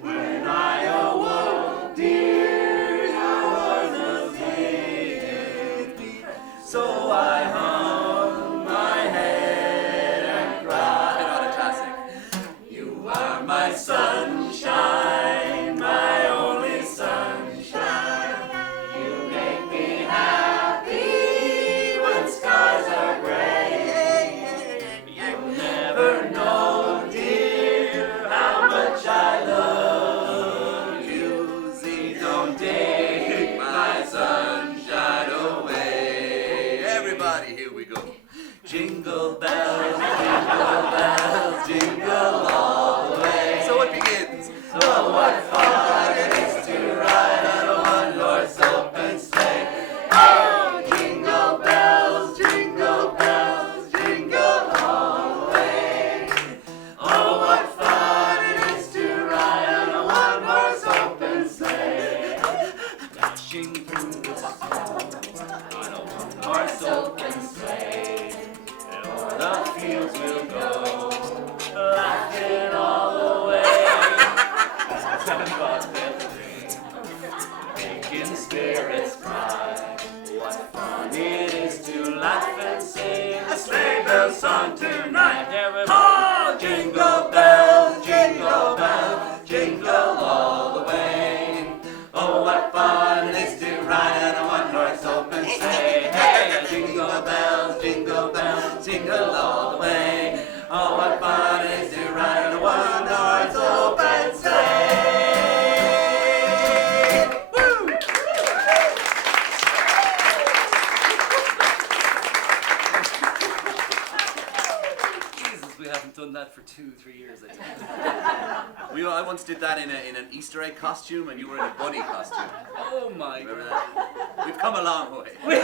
When I awoke, dear, you wasn't with me. So I hung my head and cried. Another classic. You are my sunshine, my only sunshine. You make me happy when skies are gray. You'll never know, dear, how much I love you. See, don't take my sunshine away. Everybody, here we go. Jingle bells, jingle all the way. So it begins. Oh, what fun it is to ride on a one-horse open sleigh. Oh, jingle bells, jingle all the way. Oh, what fun it is to ride on a one-horse open sleigh. Dashing through the snow on a one-horse open sleigh. And o'er the fields we'll go, laughing all the way. Making spirits bright. What fun it is to laugh and sing a sleigh bell song tonight. Oh, jingle bells, jingle all the way. Oh, what fun it is to ride on a one-horse open sleigh. Hey, jingle bells, jingle all the way. Oh, what fun it is to ride on a one-horse open sleigh. Woo! Jesus, we haven't done that for 2-3 years, I think. I once did that in an Easter egg costume, and you were in a bunny costume. Oh my Remember God. that? We've come a long way. We've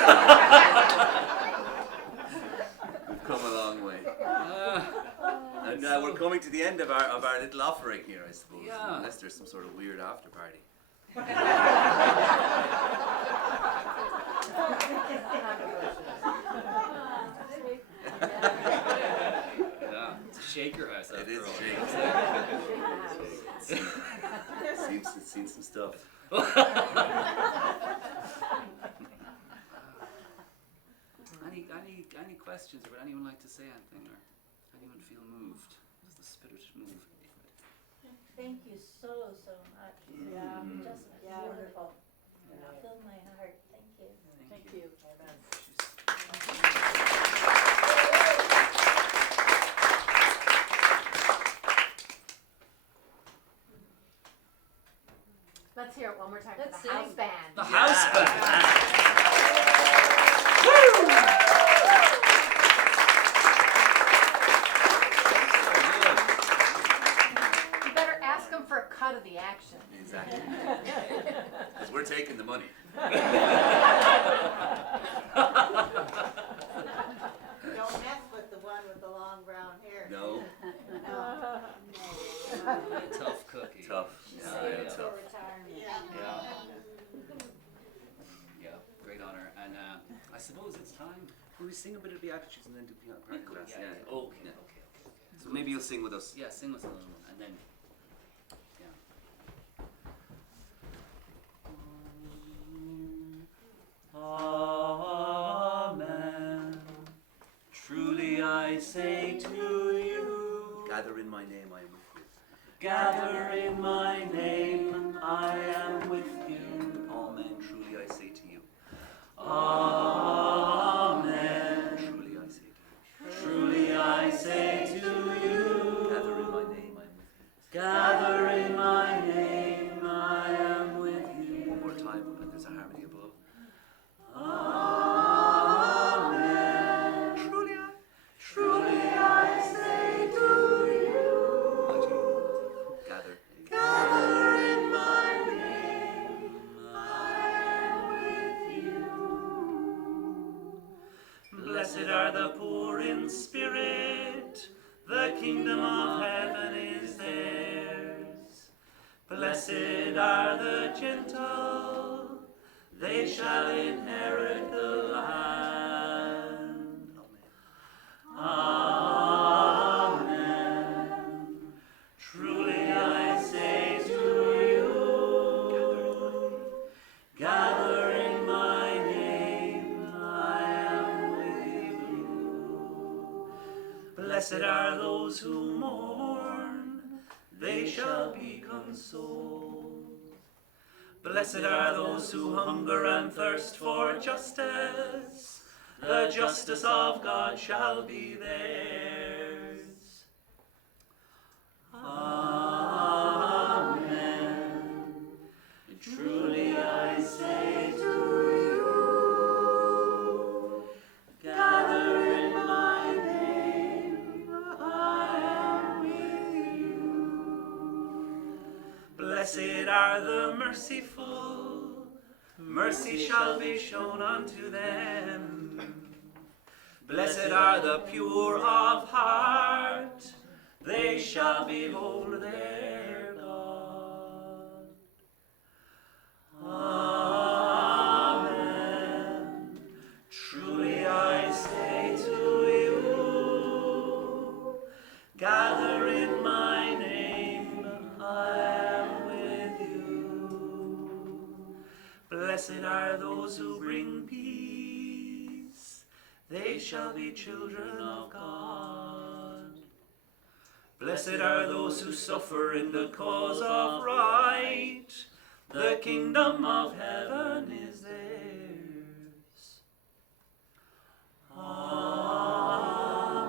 come a long way. And we're coming to the end of our little offering here, I suppose. Yeah. Unless there's some sort of weird after party. Yeah, it's a shaker house It after is all. James. Seen some stuff. Any questions, or would anyone like to say anything, or anyone feel moved? Does the spirit move? Thank you so much. Yeah, just wonderful. Yeah. Filled my heart. Thank you. Thank you. Amen. Let's hear it one more time Let's for the house sing. band. The house band. You better ask them for a cut of the action. Exactly. Because we're taking the money. Don't mess with the one with the long brown hair. No. Tough cookie. Tough. She's Yeah, saving yeah, for tough. retirement. Yeah. it's time. Will we sing a bit of the Attitudes and then do parting glass? Yeah. Okay. So maybe you'll sing with us. Yeah, sing us a little one, and then. Amen. Truly I say to you, Gather in my name, I am with you. gather in my name, I am with you. Amen. Truly I say to you. Amen. Truly I say to you. Truly I say to you, Gather in my name, I am with you. gather in my name, I am with you. One more time, and there's a harmony above. Amen. Truly I say to you, Mighty. Gather. gather in my name, I am with you. Blessed are the poor in spirit, the kingdom of heaven is theirs. Blessed are the gentle, they shall inherit the land. Amen. Truly I say to you, gather in my name, I am with you. Blessed are those who mourn, they shall be consoled. Blessed are those who hunger and thirst for justice, the justice of God shall be theirs. Amen. Truly I say to you, gather in my name, I am with you. Blessed are the merciful, mercy shall be shown unto them. Blessed are the pure of heart, they shall behold their God. Amen. Truly I say to you, gather in my name, I am with you. Blessed are those who bring peace, they shall be children of God. Blessed are those who suffer in the cause of right, the kingdom of heaven is theirs.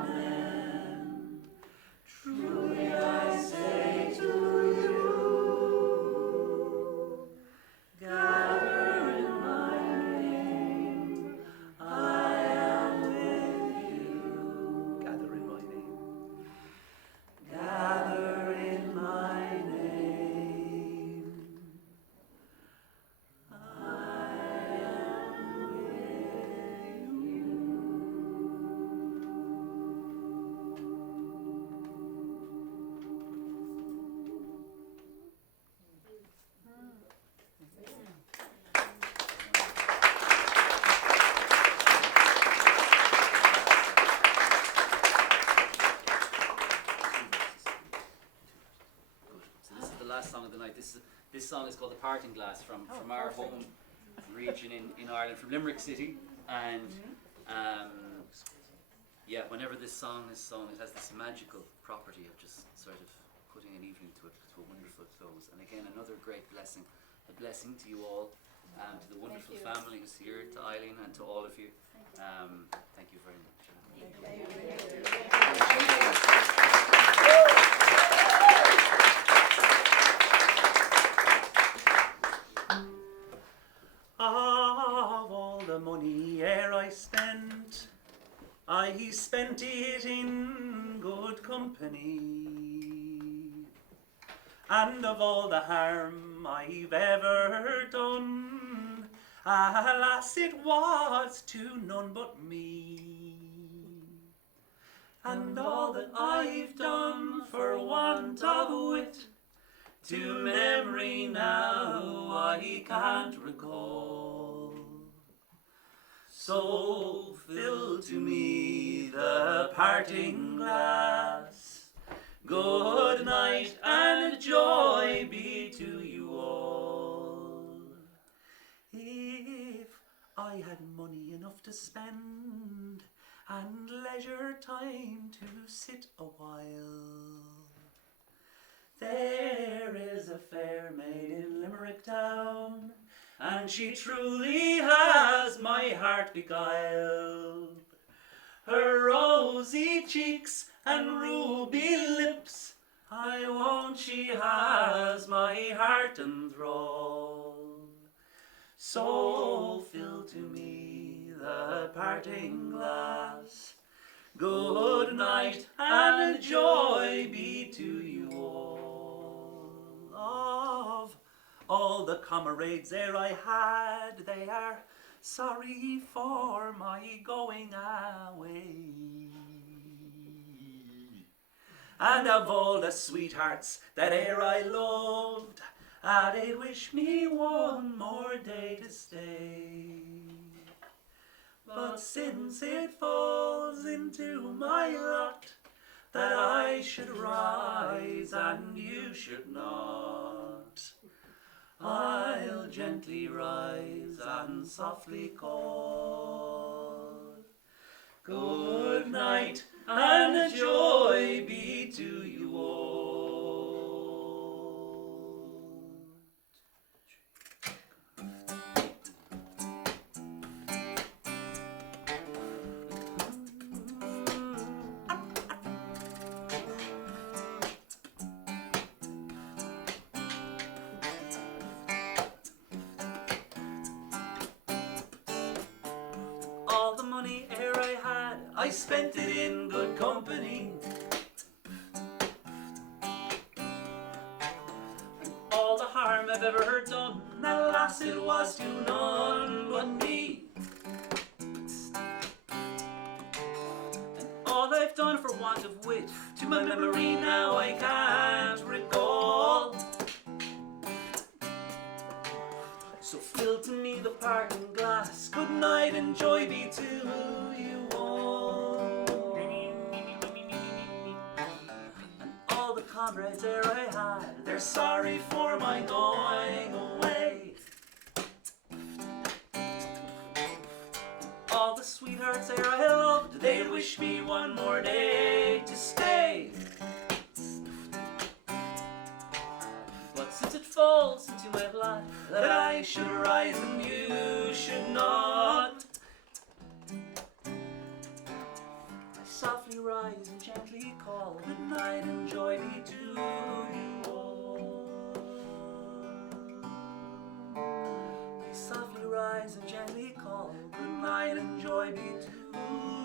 Amen. Truly I say to you, gather in my name, I am with you. Gather in my name. Gather in my name, I am with you. So this is the last song of the night. This song is called The Parting Glass from our home region in Ireland, from Limerick City. And yeah, whenever this song is sung, it has this magical property of just sort of putting an evening to a wonderful close. And again, another great blessing. A blessing to you all, to the wonderful family who's here, to Eileen and to all of you. Thank you very much. Of all the money ere I spent, I spent it in good company. And of all the harm I've ever done, alas, it was to none but me. And all that I've done for want of wit, to memory now I can't recall. So fill to me the parting glass. Good night and joy be to you all. If I had money enough to spend and leisure time to sit a while, there is a fair maid in Limerick town, and she truly has my heart beguiled. Her rosy cheeks and ruby lips, I wot she has my heart enthralled. So fill to me the parting glass. Good night and joy be to you all. Of all the comrades ere I had, they are sorry for my going away. And of all the sweethearts that ere I loved, they wish me one more day to stay. But since it falls into my lot that I should rise and you should not, I'll gently rise and softly call. Good night and joy be to you all. All the money ere I had, I spent it in good company. All the harm I've ever heard done, alas, it was to none but me. And all I've done for want of wit, to my memory now I can't recall. So fill to me the parting glass. Good night and joy be to you all. And all the comrades ere I had, they're sorry for my going away. All the sweethearts ere I loved, they'd wish me one more day to stay. But since it falls into my lot that I should rise and you should not, I softly rise and gently call. Good night and joy be to you all. I softly rise and gently call. Good night and joy be to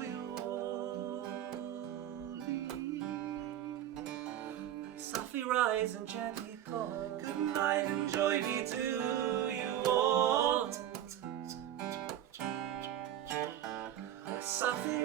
you all. I softly rise and gently call. Good night and joy be to you all. I softly